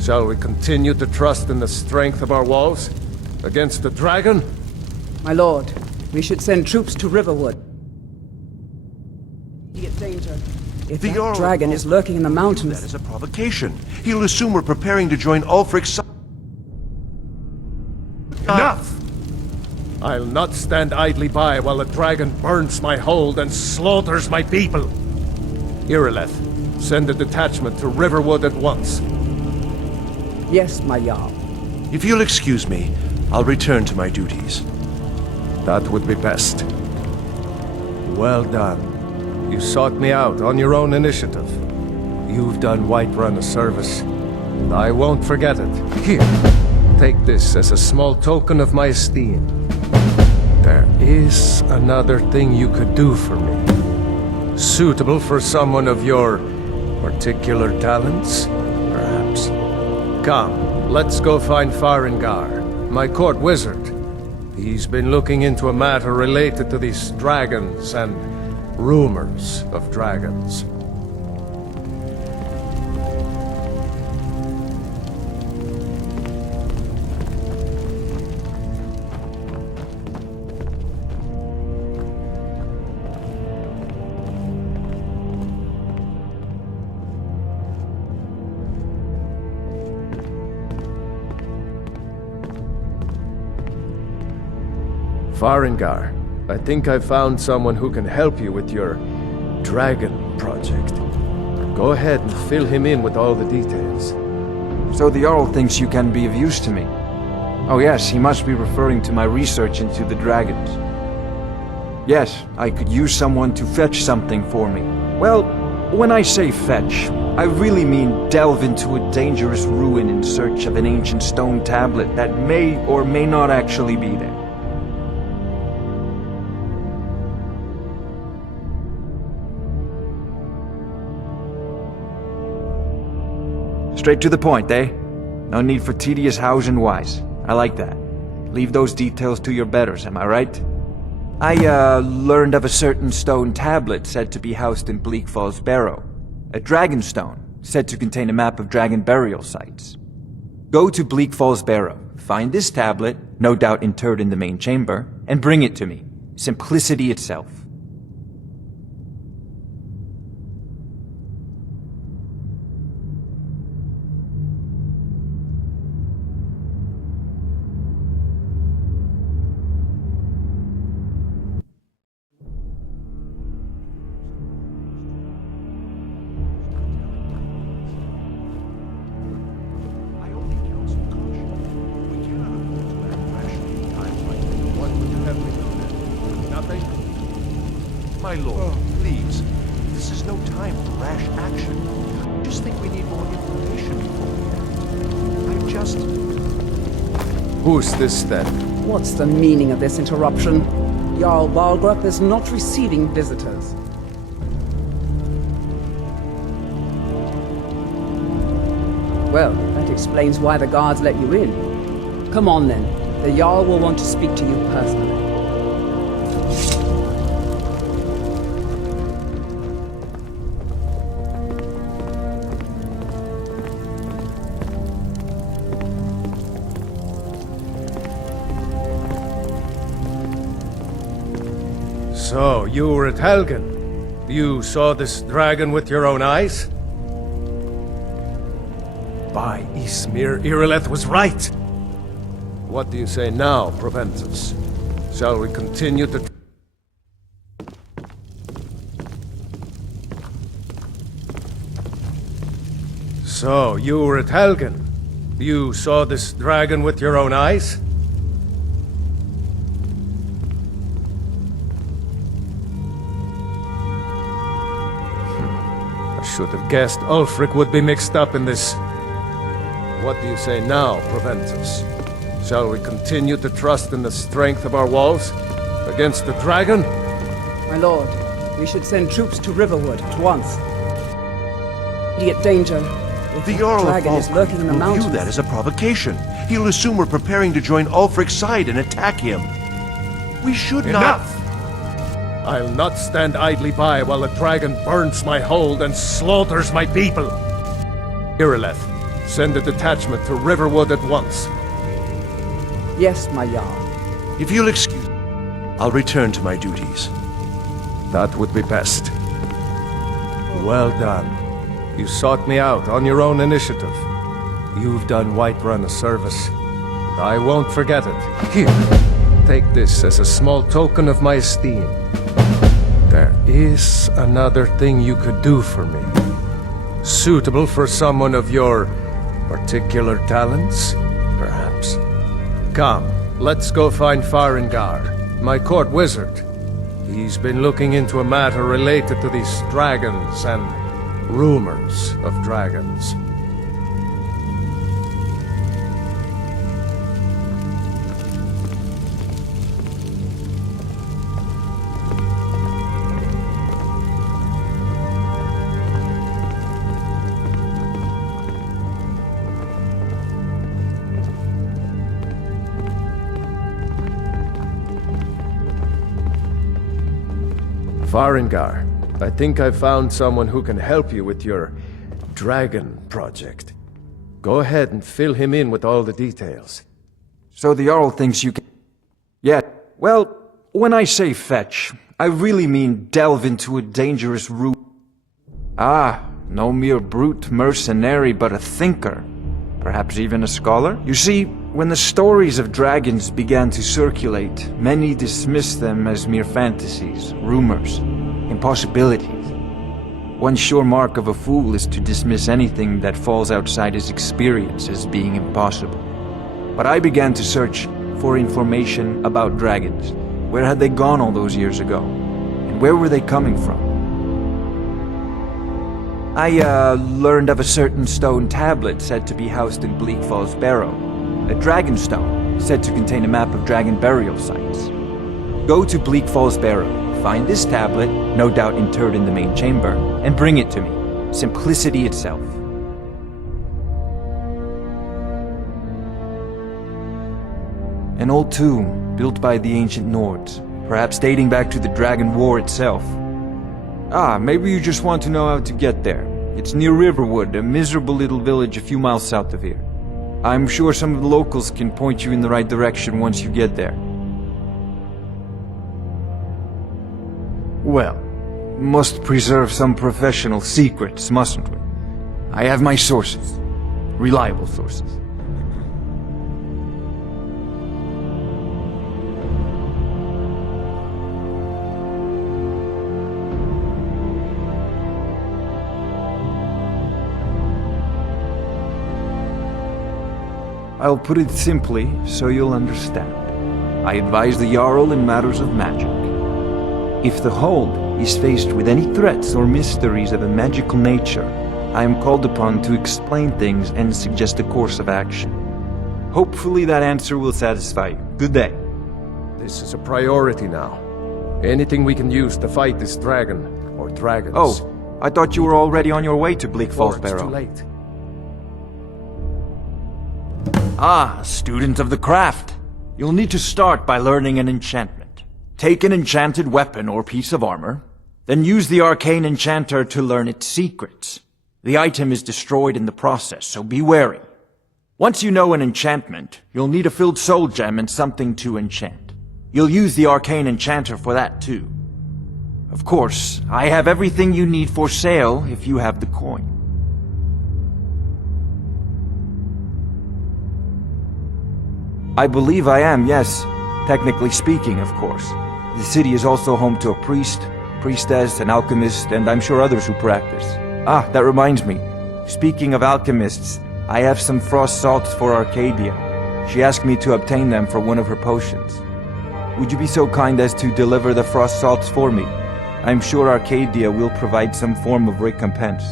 Shall we continue to trust in the strength of our walls? Against the dragon? My lord, we should send troops to Riverwood. Danger. If The that Jarl dragon is lurking in the mountains... That is a provocation. He'll assume we're preparing to join Ulfric's side. Enough! I'll not stand idly by while the dragon burns my hold and slaughters my people. Irileth, send a detachment to Riverwood at once. Yes, my Jarl. If you'll excuse me, I'll return to my duties. That would be best. Well done. You sought me out on your own initiative. You've done Whiterun a service, and I won't forget it. Here, take this as a small token of my esteem. There is another thing you could do for me. Suitable for someone of your particular talents, perhaps. Come, let's go find Farengar, my court wizard. He's been looking into a matter related to these dragons and rumors of dragons. Farengar, I think I've found someone who can help you with your dragon project. Go ahead and fill him in with all the details. So the Jarl thinks you can be of use to me. Oh yes, he must be referring to my research into the dragons. Yes, I could use someone to fetch something for me. Well, when I say fetch, I really mean delve into a dangerous ruin in search of an ancient stone tablet that may or may not actually be there. Straight to the point, eh? No need for tedious hows and whys. I like that. Leave those details to your betters, am I right? I, learned of a certain stone tablet said to be housed in Bleak Falls Barrow. A dragon stone, said to contain a map of dragon burial sites. Go to Bleak Falls Barrow, find this tablet, no doubt interred in the main chamber, and bring it to me. Simplicity itself. My lord, please. This is no time for rash action. I just think we need more information before we act. Who's this then? What's the meaning of this interruption? Jarl Balgrup is not receiving visitors. Well, that explains why the guards let you in. Come on then. The Jarl will want to speak to you personally. So, you were at Helgen. You saw this dragon with your own eyes? By Ismir, Irileth was right! What do you say now, Proventus? Shall we continue to... So, you were at Helgen. You saw this dragon with your own eyes? I should have guessed Ulfric would be mixed up in this. What do you say now, Proventus? Shall we continue to trust in the strength of our walls against the dragon? My lord, we should send troops to Riverwood at once. Immediate danger. The Jarl of dragon is lurking in the will mountains. view that as a provocation. He'll assume we're preparing to join Ulfric's side and attack him. We should Enough! I'll not stand idly by while the dragon burns my hold and slaughters my people. Irileth, send a detachment to Riverwood at once. Yes, my Jarl. If you'll excuse me, I'll return to my duties. That would be best. Well done. You sought me out on your own initiative. You've done Whiterun a service, and I won't forget it. Here, take this as a small token of my esteem. There is another thing you could do for me. Suitable for someone of your particular talents, perhaps. Come, let's go find Farengar, my court wizard. He's been looking into a matter related to these dragons and rumors of dragons. Farengar, I think I found someone who can help you with your dragon project. Go ahead and fill him in with all the details. So the Jarl thinks you can... Yeah, well, when I say fetch, I really mean delve into a dangerous route. Ah, no mere brute mercenary, but a thinker. Perhaps even a scholar? You see, when the stories of dragons began to circulate, many dismissed them as mere fantasies, rumors, impossibilities. One sure mark of a fool is to dismiss anything that falls outside his experience as being impossible. But I began to search for information about dragons. Where had they gone all those years ago? And where were they coming from? I learned of a certain stone tablet said to be housed in Bleak Falls Barrow. A dragon stone, said to contain a map of dragon burial sites. Go to Bleak Falls Barrow, find this tablet, no doubt interred in the main chamber, and bring it to me. Simplicity itself. An old tomb, built by the ancient Nords, perhaps dating back to the Dragon War itself. Ah, maybe you just want to know how to get there. It's near Riverwood, a miserable little village a few miles south of here. I'm sure some of the locals can point you in the right direction once you get there. Well, must preserve some professional secrets, mustn't we? I have my sources. Reliable sources. I'll put it simply so you'll understand. I advise the Jarl in matters of magic. If the Hold is faced with any threats or mysteries of a magical nature, I am called upon to explain things and suggest a course of action. Hopefully that answer will satisfy you. Good day. This is a priority now. Anything we can use to fight this dragon, or dragons. Oh, I thought you were already on your way to Bleak Falls Barrow. It's too late. Ah, a student of the craft. You'll need to start by learning an enchantment. Take an enchanted weapon or piece of armor, then use the arcane enchanter to learn its secrets. The item is destroyed in the process, so be wary. Once you know an enchantment, you'll need a filled soul gem and something to enchant. You'll use the arcane enchanter for that too. Of course, I have everything you need for sale if you have the coin. I believe I am, yes. Technically speaking, of course. The city is also home to a priest, priestess, an alchemist, and I'm sure others who practice. Ah, that reminds me. Speaking of alchemists, I have some frost salts for Arcadia. She asked me to obtain them for one of her potions. Would you be so kind as to deliver the frost salts for me? I'm sure Arcadia will provide some form of recompense.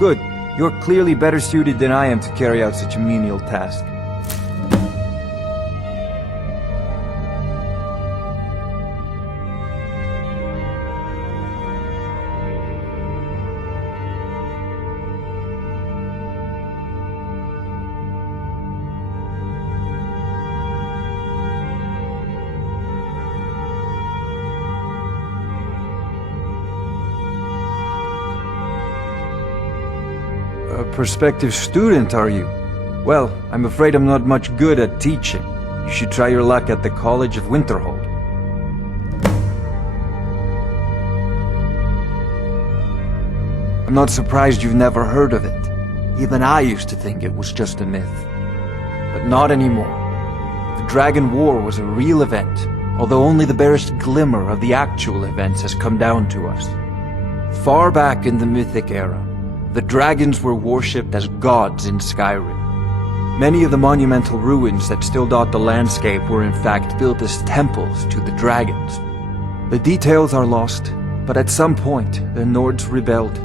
Good. You're clearly better suited than I am to carry out such a menial task. A prospective student, are you? Well, I'm afraid I'm not much good at teaching. You should try your luck at the College of Winterhold. I'm not surprised you've never heard of it. Even I used to think it was just a myth. But not anymore. The Dragon War was a real event, although only the barest glimmer of the actual events has come down to us. Far back in the Mythic era, the dragons were worshipped as gods in Skyrim. Many of the monumental ruins that still dot the landscape were in fact built as temples to the dragons. The details are lost, but at some point the Nords rebelled.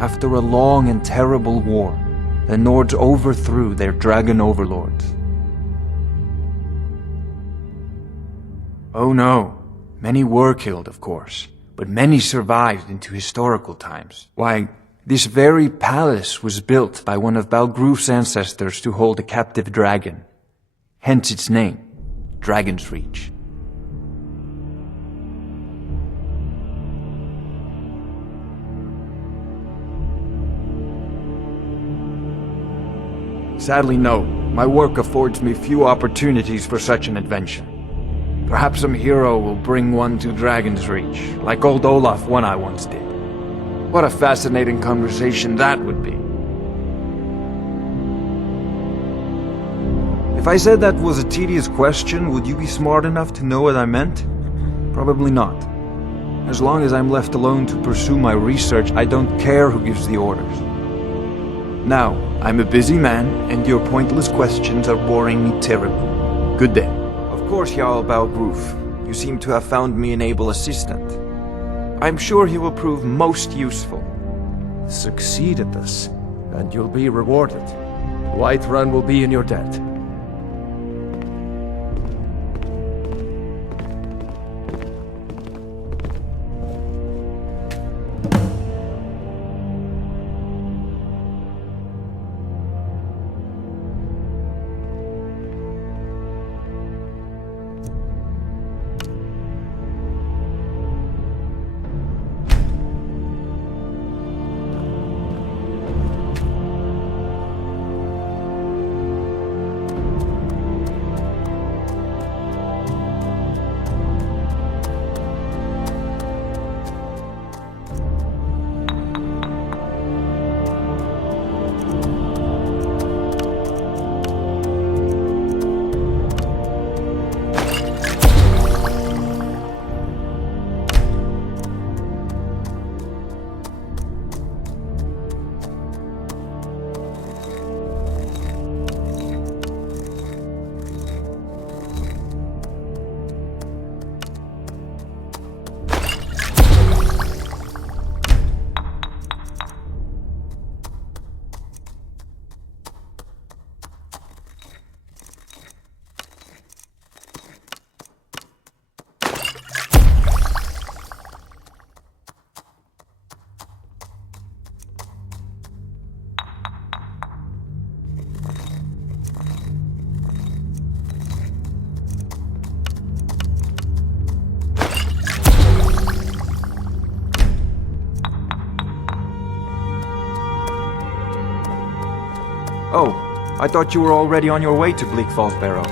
After a long and terrible war, the Nords overthrew their dragon overlords. Oh no, many were killed, of course, but many survived into historical times. Why, this very palace was built by one of Balgruf's ancestors to hold a captive dragon. Hence its name, Dragon's Reach. Sadly, no. My work affords me few opportunities for such an adventure. Perhaps some hero will bring one to Dragon's Reach, like old Olaf one I once did. What a fascinating conversation that would be. If I said that was a tedious question, would you be smart enough to know what I meant? Probably not. As long as I'm left alone to pursue my research, I don't care who gives the orders. Now, I'm a busy man, and your pointless questions are boring me terribly. Good day. Of course, Jarl Balgruf. You seem to have found me an able assistant. I'm sure he will prove most useful. Succeed at this, and you'll be rewarded. Whiterun will be in your debt. Oh, I thought you were already on your way to Bleak Falls Barrow.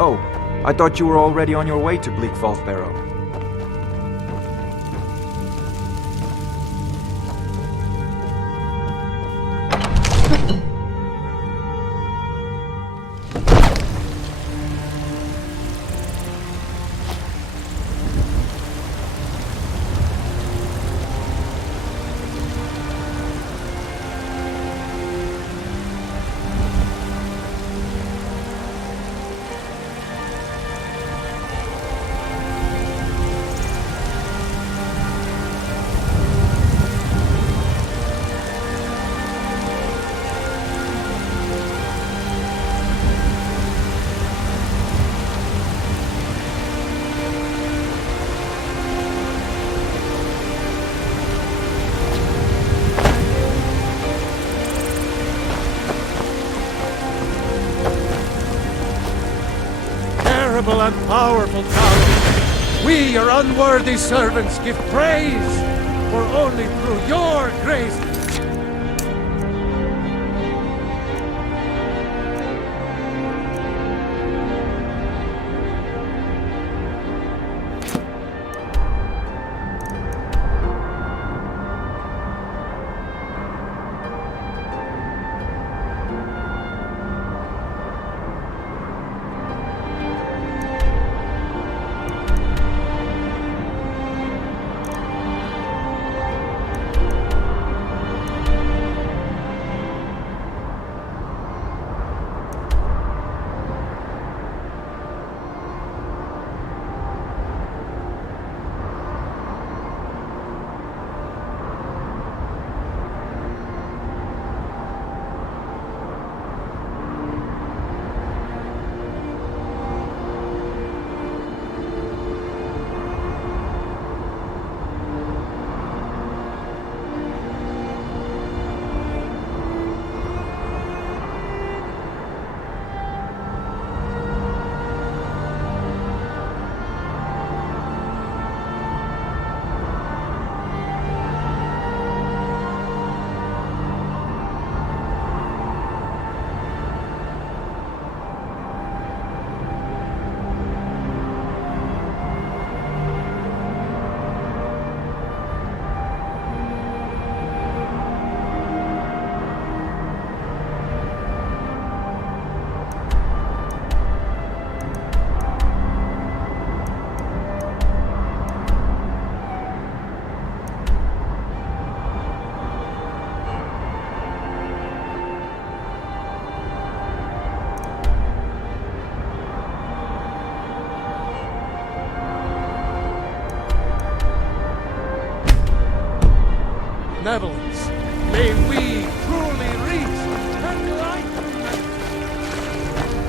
Oh, I thought you were already on your way to Bleak Falls Barrow. Terrible and powerful God, we, your unworthy servants, give praise, for only through your grace. Benevolence, may we truly reach enlightenment.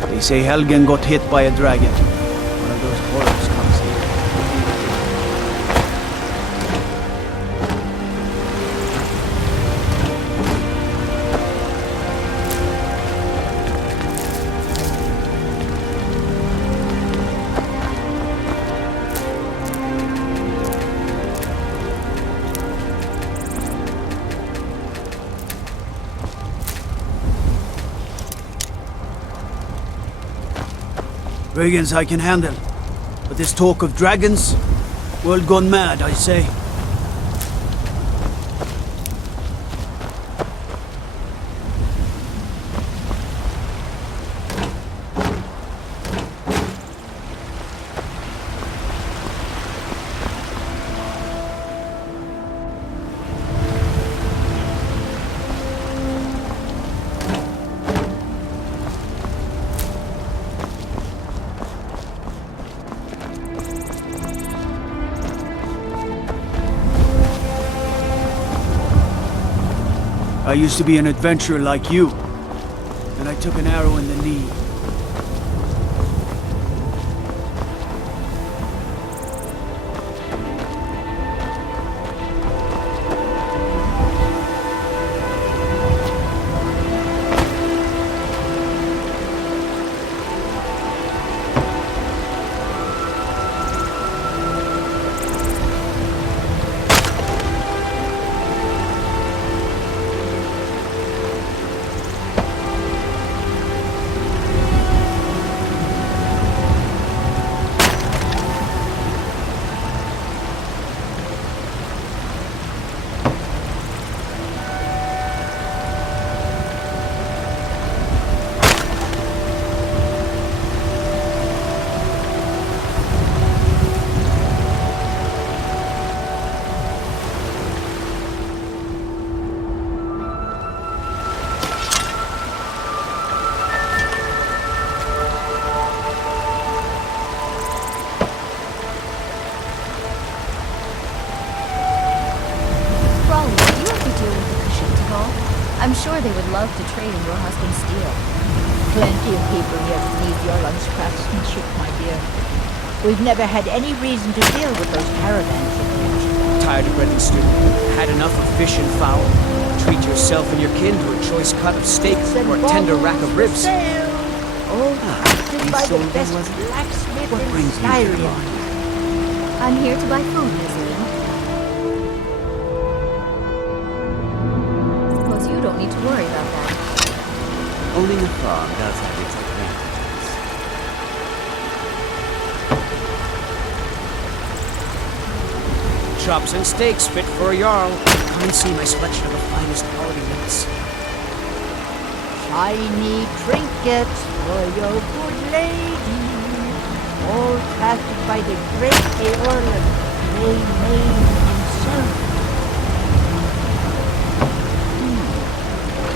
They say Helgen got hit by a dragon. One of those horrors comes here. Dragons I can handle, but this talk of dragons, world gone mad, I say. I used to be an adventurer like you, and I took an arrow in the knee. sure they would love to trade in your husband's steel. Plenty of people here need your lunch craftsmanship, my dear. We've never had any reason to deal with those caravans of yours. Tired of bread and stew? Had enough of fish and fowl? Treat yourself and your kin to a choice cut of steak or a tender rack of ribs. Oh, crafted by the best blacksmith in Skyrim. I'm here to buy food, Miss Lee. Suppose you don't need to worry about that. Owning a farm does have its advantages. Chops and steaks fit for a Jarl. Come and see my selection of the finest quality meats. Shiny trinkets for your good lady. All crafted by the great Eorlan, Greymane himself.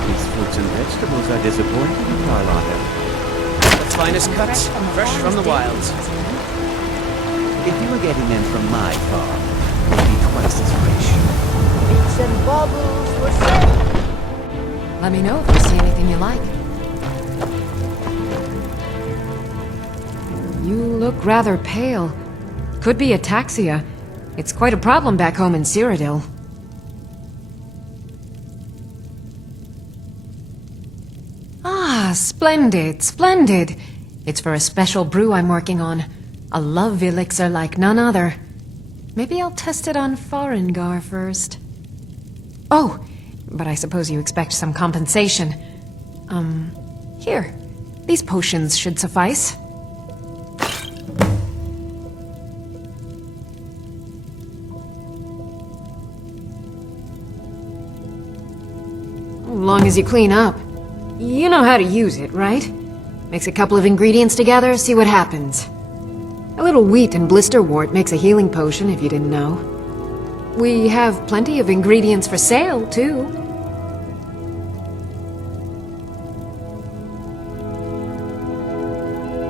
These fruits and vegetables are disappointing, Carlotta. The finest cuts, fresh from the wilds. If you were getting them from my farm, they'd be twice as fresh. Bits and baubles for sale. Let me know if you see anything you like. You look rather pale. Could be ataxia. It's quite a problem back home in Cyrodiil. Ah, splendid, splendid. It's for a special brew I'm working on. A love elixir like none other. Maybe I'll test it on Farengar first. Oh, but I suppose you expect some compensation. Here. These potions should suffice. Long as you clean up. You know how to use it, right? Mix a couple of ingredients together, see what happens. A little wheat and blisterwort makes a healing potion, if you didn't know. We have plenty of ingredients for sale, too.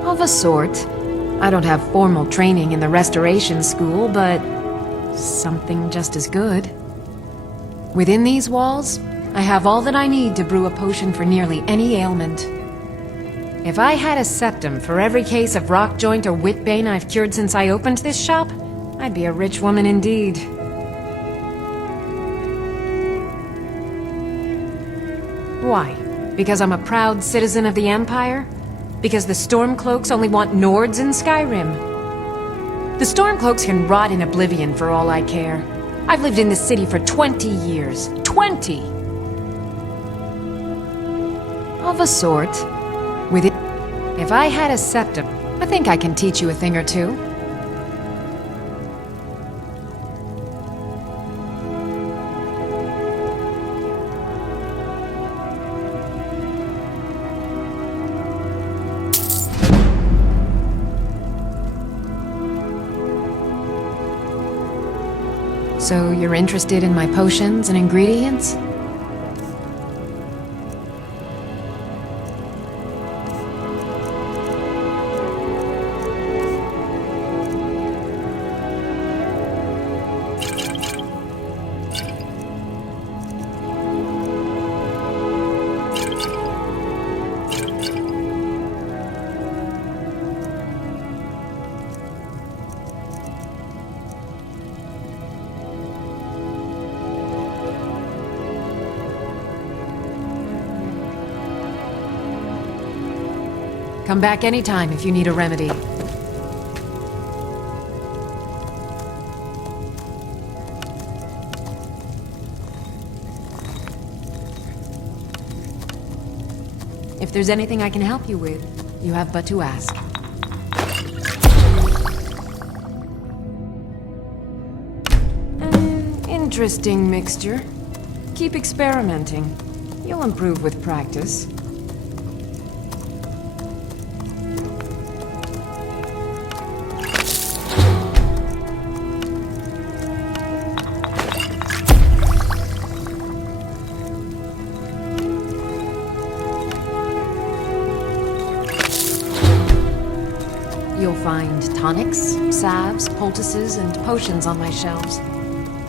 Of a sort. I don't have formal training in the restoration school, but something just as good. Within these walls, I have all that I need to brew a potion for nearly any ailment. If I had a septum for every case of rock joint or whitbane I've cured since I opened this shop, I'd be a rich woman indeed. Why? Because I'm a proud citizen of the Empire? Because the storm-cloaks only want Nords in Skyrim? The storm-cloaks can rot in oblivion for all I care. I've lived in this city for 20 years. 20! Of a sort. With it, if I had a septum, I think I can teach you a thing or two. So you're interested in my potions and ingredients? Come back anytime if you need a remedy. If there's anything I can help you with, you have but to ask. An interesting mixture. Keep experimenting. You'll improve with practice. You'll find tonics, salves, poultices, and potions on my shelves.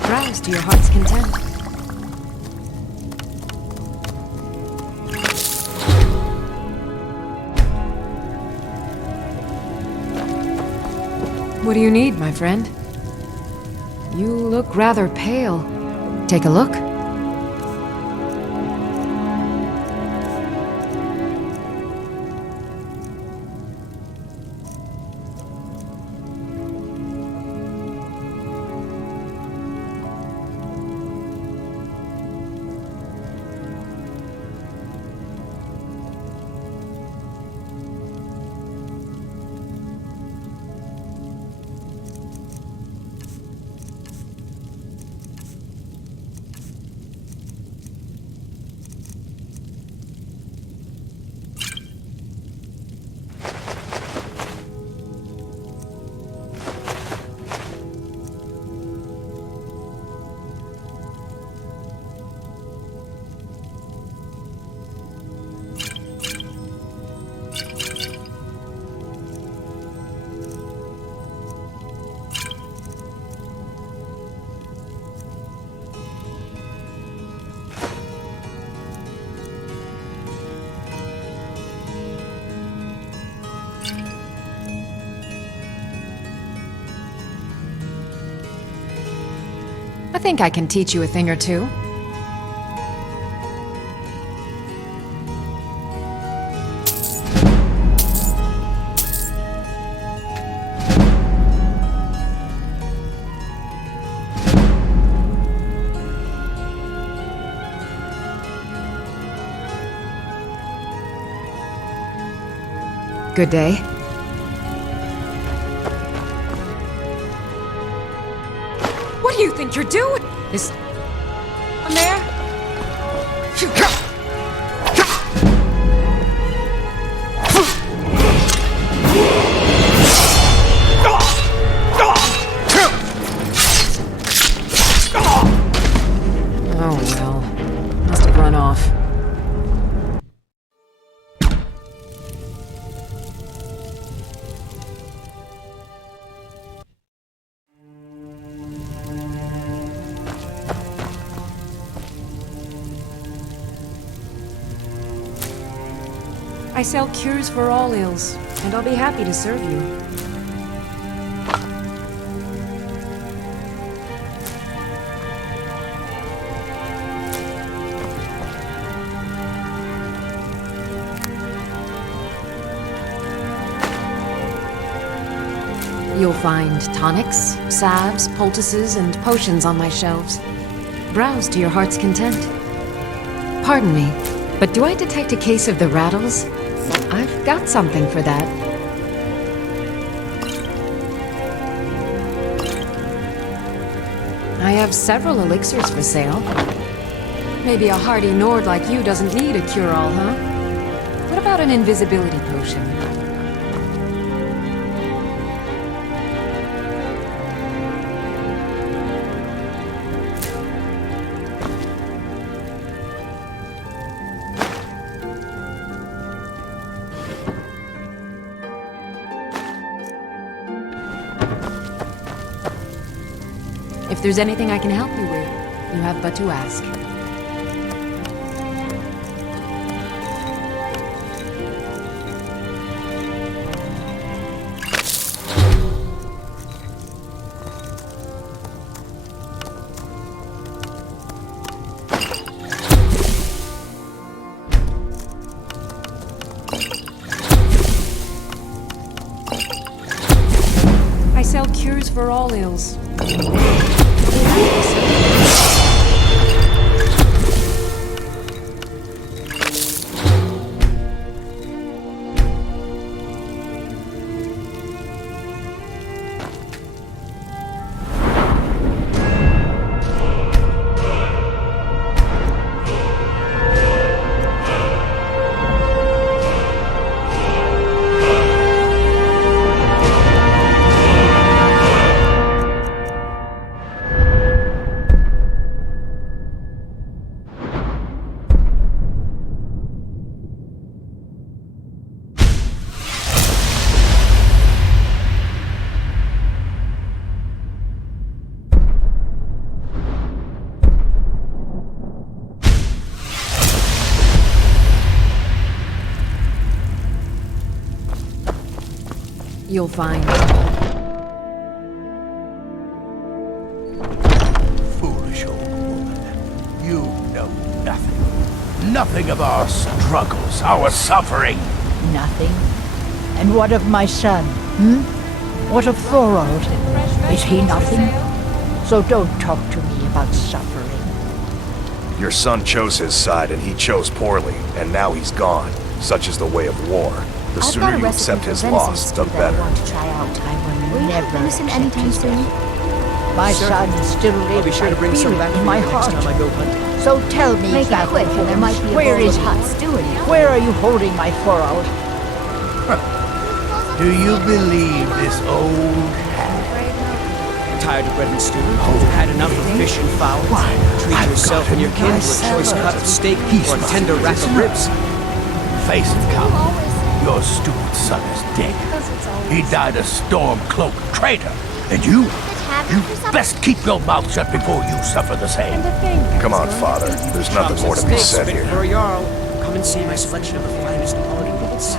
Browse to your heart's content. What do you need, my friend? You look rather pale. Take a look. I think I can teach you a thing or two. Good day. What do you think you're doing? This... On there? Oh well. Must have run off. I sell cures for all ills, and I'll be happy to serve you. You'll find tonics, salves, poultices, and potions on my shelves. Browse to your heart's content. Pardon me, but do I detect a case of the rattles? I've got something for that. I have several elixirs for sale. Maybe a hardy Nord like you doesn't need a cure-all, huh? What about an invisibility potion? If there's anything I can help you with, you have but to ask. I sell cures for all ills. You'll find foolish old woman. You know nothing. Nothing of our struggles, our suffering. Nothing. And what of my son, What of Thorold? Is he nothing? So don't talk to me about suffering. Your son chose his side, and he chose poorly, and now he's gone. Such is the way of war. The sooner you accept his loss, the better. I want to try out. I will Will you never have venison accept anytime his soon? death. My son still lives. I'll be sure to bring I some feel back it for in you my next heart. time I go hunting. So tell me, Make it quick, or there might be a where bowl is of he? hot stew in it. Where are you holding my Thorold? Do you believe this old Tired of bread and stew? Had enough of fish and fowl? Treat yourself and your kin to a choice cut of steak or a tender rack of ribs. face it, Cow? Your stupid son is dead. He died a storm-cloak traitor. And you best keep your mouth shut before you suffer the same. Come on, Father. There's nothing more to be said Fit here. for a Jarl. Come and see my selection of the finest quality meats.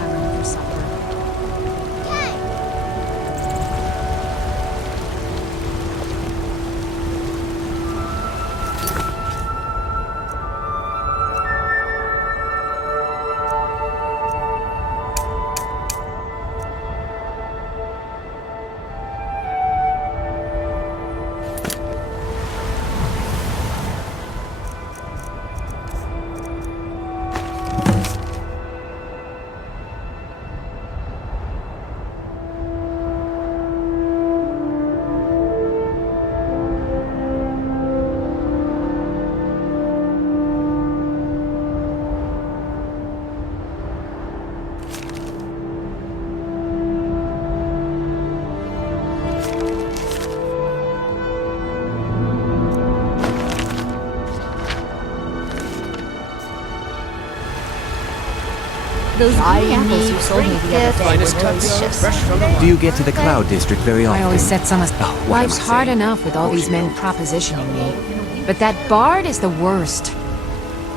Those green apples you sold me the other day Finest were cuts, delicious. fresh from the Do you get to the Cloud District very often? I always set some aside. what am Life's I hard saying? enough with all these men propositioning me. But that bard is the worst.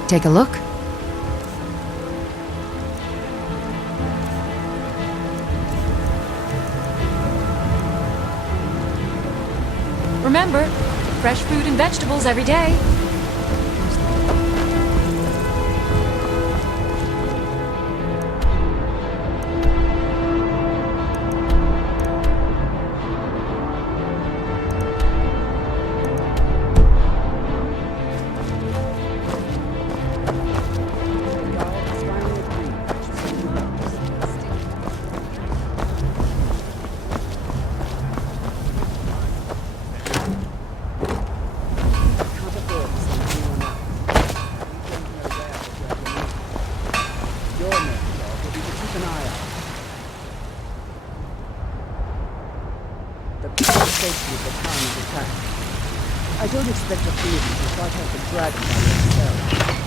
Take a look. Remember, fresh fruit and vegetables every day. I don't expect to feel it to fight out the dragon by yourself,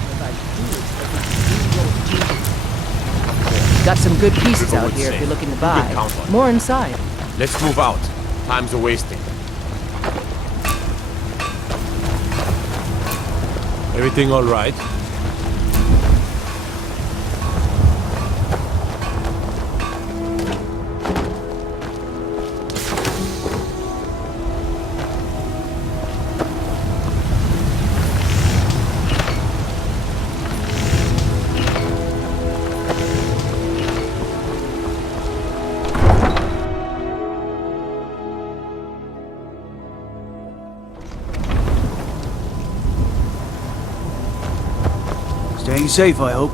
but I do expect you to do your duty. Got some good pieces out here if you're looking to buy. More inside. Let's move out. Time's a wasting. Everything all right? Staying safe, I hope.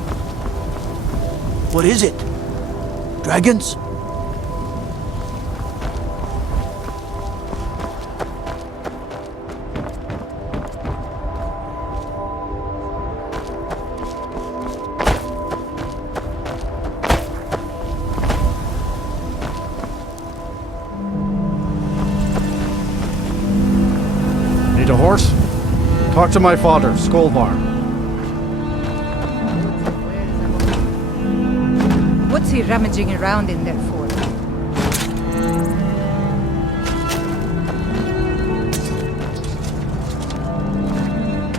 What is it? Dragons? Need a horse? Talk to my father, Skolvar. What's he rummaging around in there for?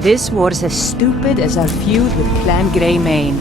This war's as stupid as our feud with Clan Greymane.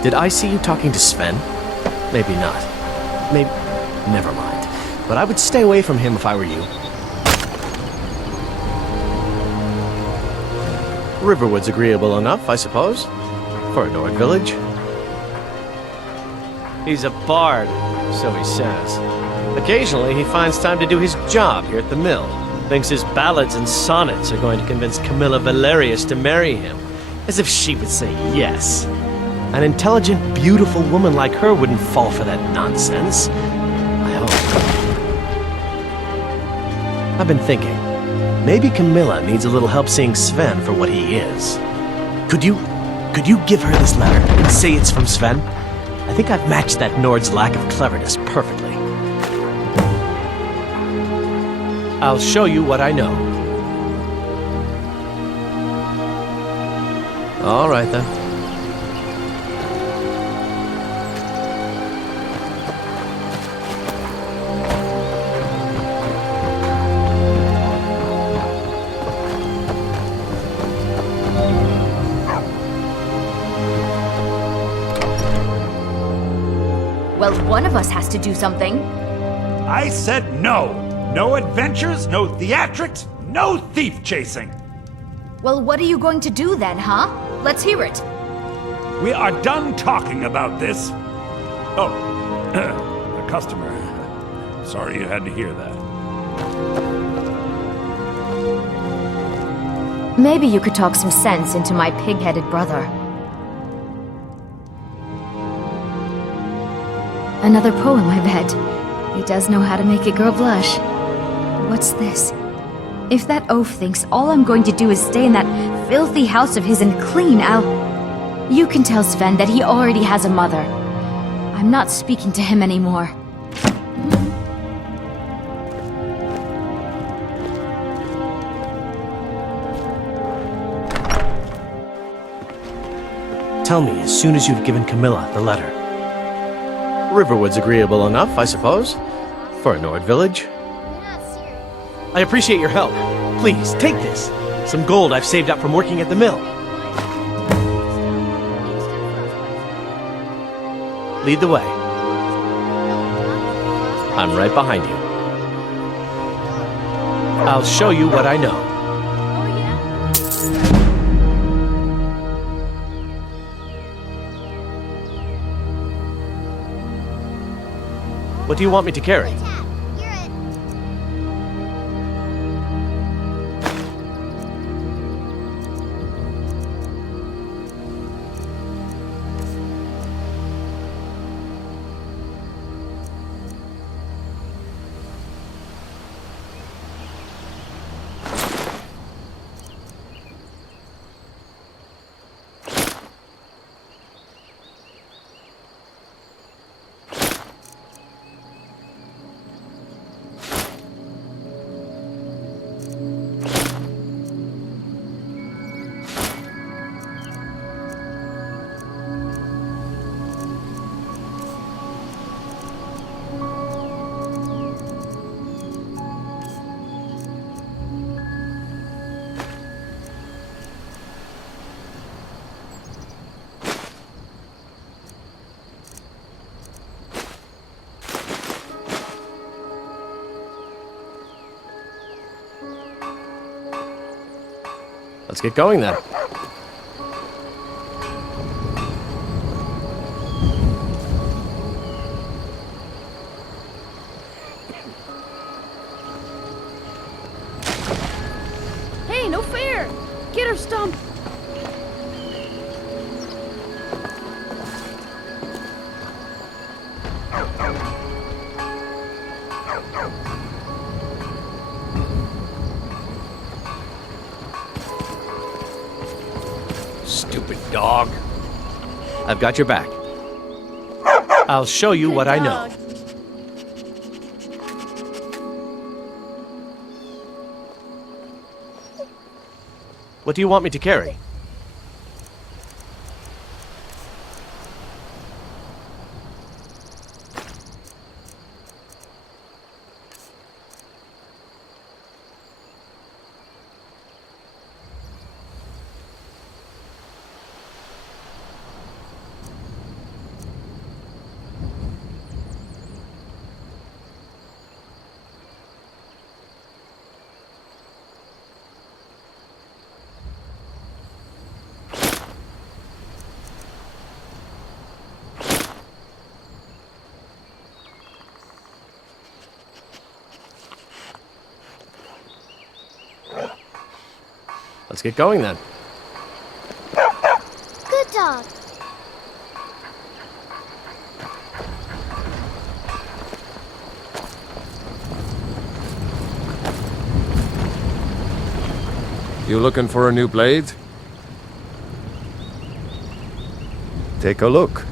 Did I see you talking to Sven? Maybe not. Maybe... Never mind. But I would stay away from him if I were you. Riverwood's agreeable enough, I suppose. For a Nord village. He's a bard, so he says. Occasionally, he finds time to do his job here at the mill. Thinks his ballads and sonnets are going to convince Camilla Valerius to marry him. As if she would say yes. An intelligent, beautiful woman like her wouldn't fall for that nonsense. I hope. I've been thinking. Maybe Camilla needs a little help seeing Sven for what he is. Could you give her this letter and say it's from Sven? I think I've matched that Nord's lack of cleverness perfectly. I'll show you what I know. All right, then. Well, one of us has to do something. I said no. No adventures, no theatrics, no thief chasing. Well, what are you going to do then, huh? Let's hear it. We are done talking about this. Oh, the customer. Sorry you had to hear that. Maybe you could talk some sense into my pig-headed brother. Another poem, I bet. He does know how to make a girl blush. What's this? If that oaf thinks all I'm going to do is stay in that filthy house of his and clean, You can tell Sven that he already has a mother. I'm not speaking to him anymore. Tell me as soon as you've given Camilla the letter. Riverwood's agreeable enough, I suppose. For a Nord village. I appreciate your help. Please, take this. Some gold I've saved up from working at the mill. Lead the way. I'm right behind you. I'll show you what I know. What do you want me to carry? Let's get going then. Hey, no fair! Get her, Stump! Stupid dog. I've got your back. I'll show you what I know. What do you want me to carry? Let's get going then. Good dog. You looking for a new blade? Take a look.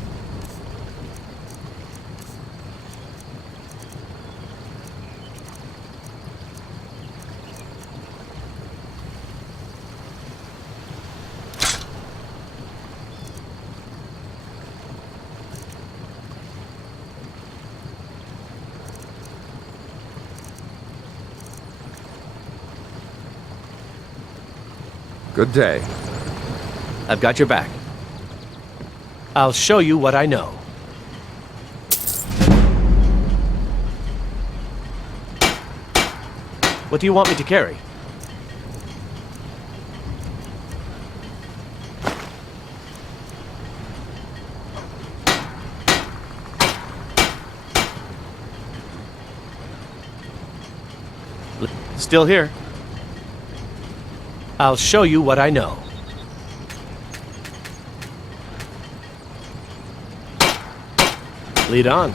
Good day. I've got your back. I'll show you what I know. What do you want me to carry? Still here. I'll show you what I know. Lead on.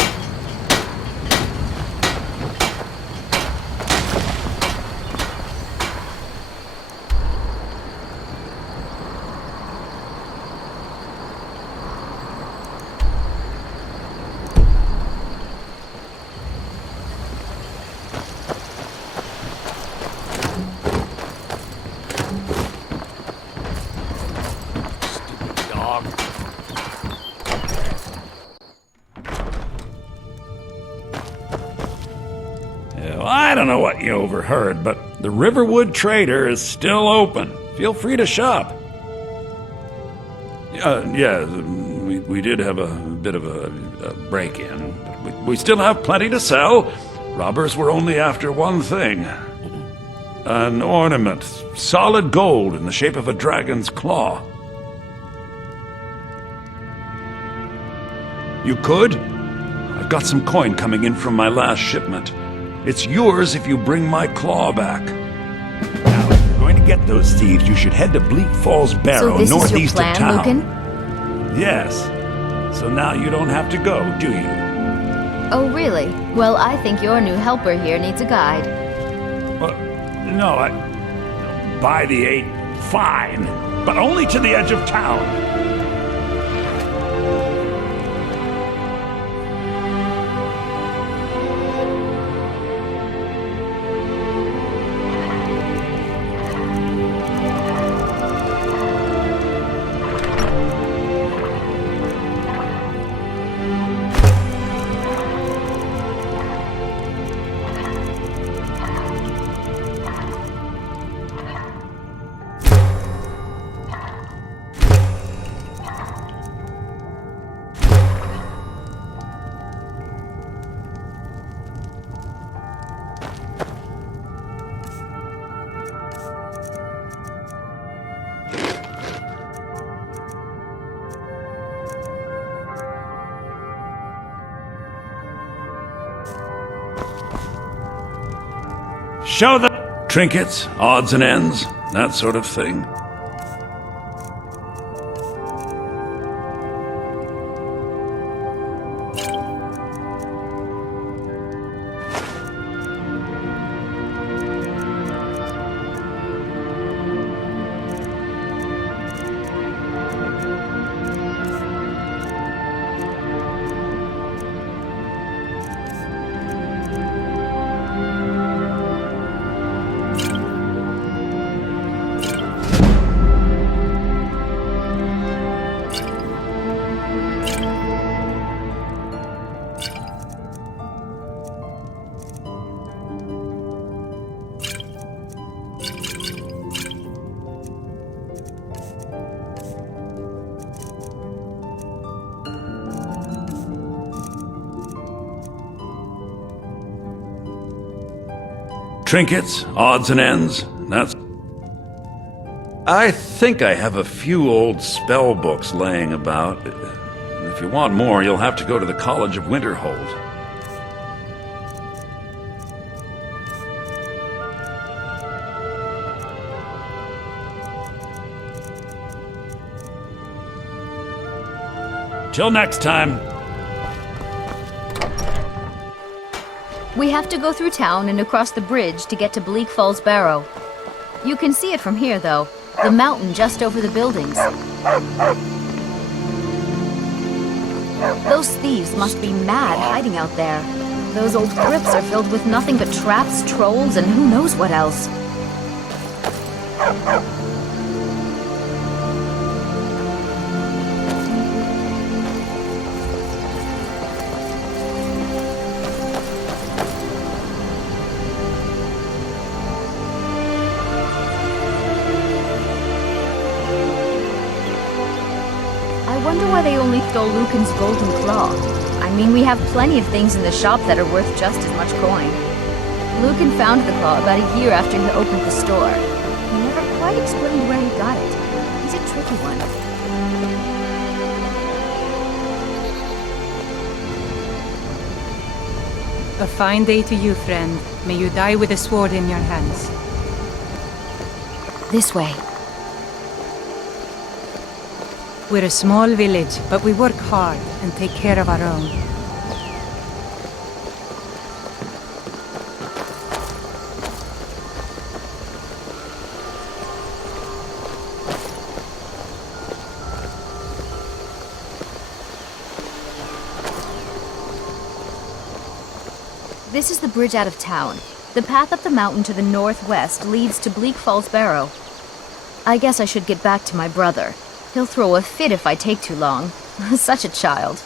I don't know what you overheard, but the Riverwood Trader is still open. Feel free to shop. Yeah, we did have a bit of a break-in. We still have plenty to sell. Robbers were only after one thing. An ornament, solid gold in the shape of a dragon's claw. You could? I've got some coin coming in from my last shipment. It's yours if you bring my claw back. Now, if you're going to get those thieves, you should head to Bleak Falls Barrow, northeast of town. Logan? Yes. So now you don't have to go, do you? Oh, really? Well, I think your new helper here needs a guide. Well, no, by the 8, fine. But only to the edge of town. Show them trinkets, odds and ends, that sort of thing. Trinkets, odds and ends, that's... I think I have a few old spell books laying about. If you want more, you'll have to go to the College of Winterhold. Till next time. We have to go through town and across the bridge to get to Bleak Falls Barrow. You can see it from here, though. The mountain just over the buildings. Those thieves must be mad hiding out there. Those old crypts are filled with nothing but traps, trolls, and who knows what else. I wonder why they only stole Lucan's golden claw. I mean, we have plenty of things in the shop that are worth just as much coin. Lucan found the claw about a year after he opened the store. He never quite explained where he got it. He's a tricky one. A fine day to you, friend. May you die with a sword in your hands. This way. We're a small village, but we work hard and take care of our own. This is the bridge out of town. The path up the mountain to the northwest leads to Bleak Falls Barrow. I guess I should get back to my brother. He'll throw a fit if I take too long. Such a child.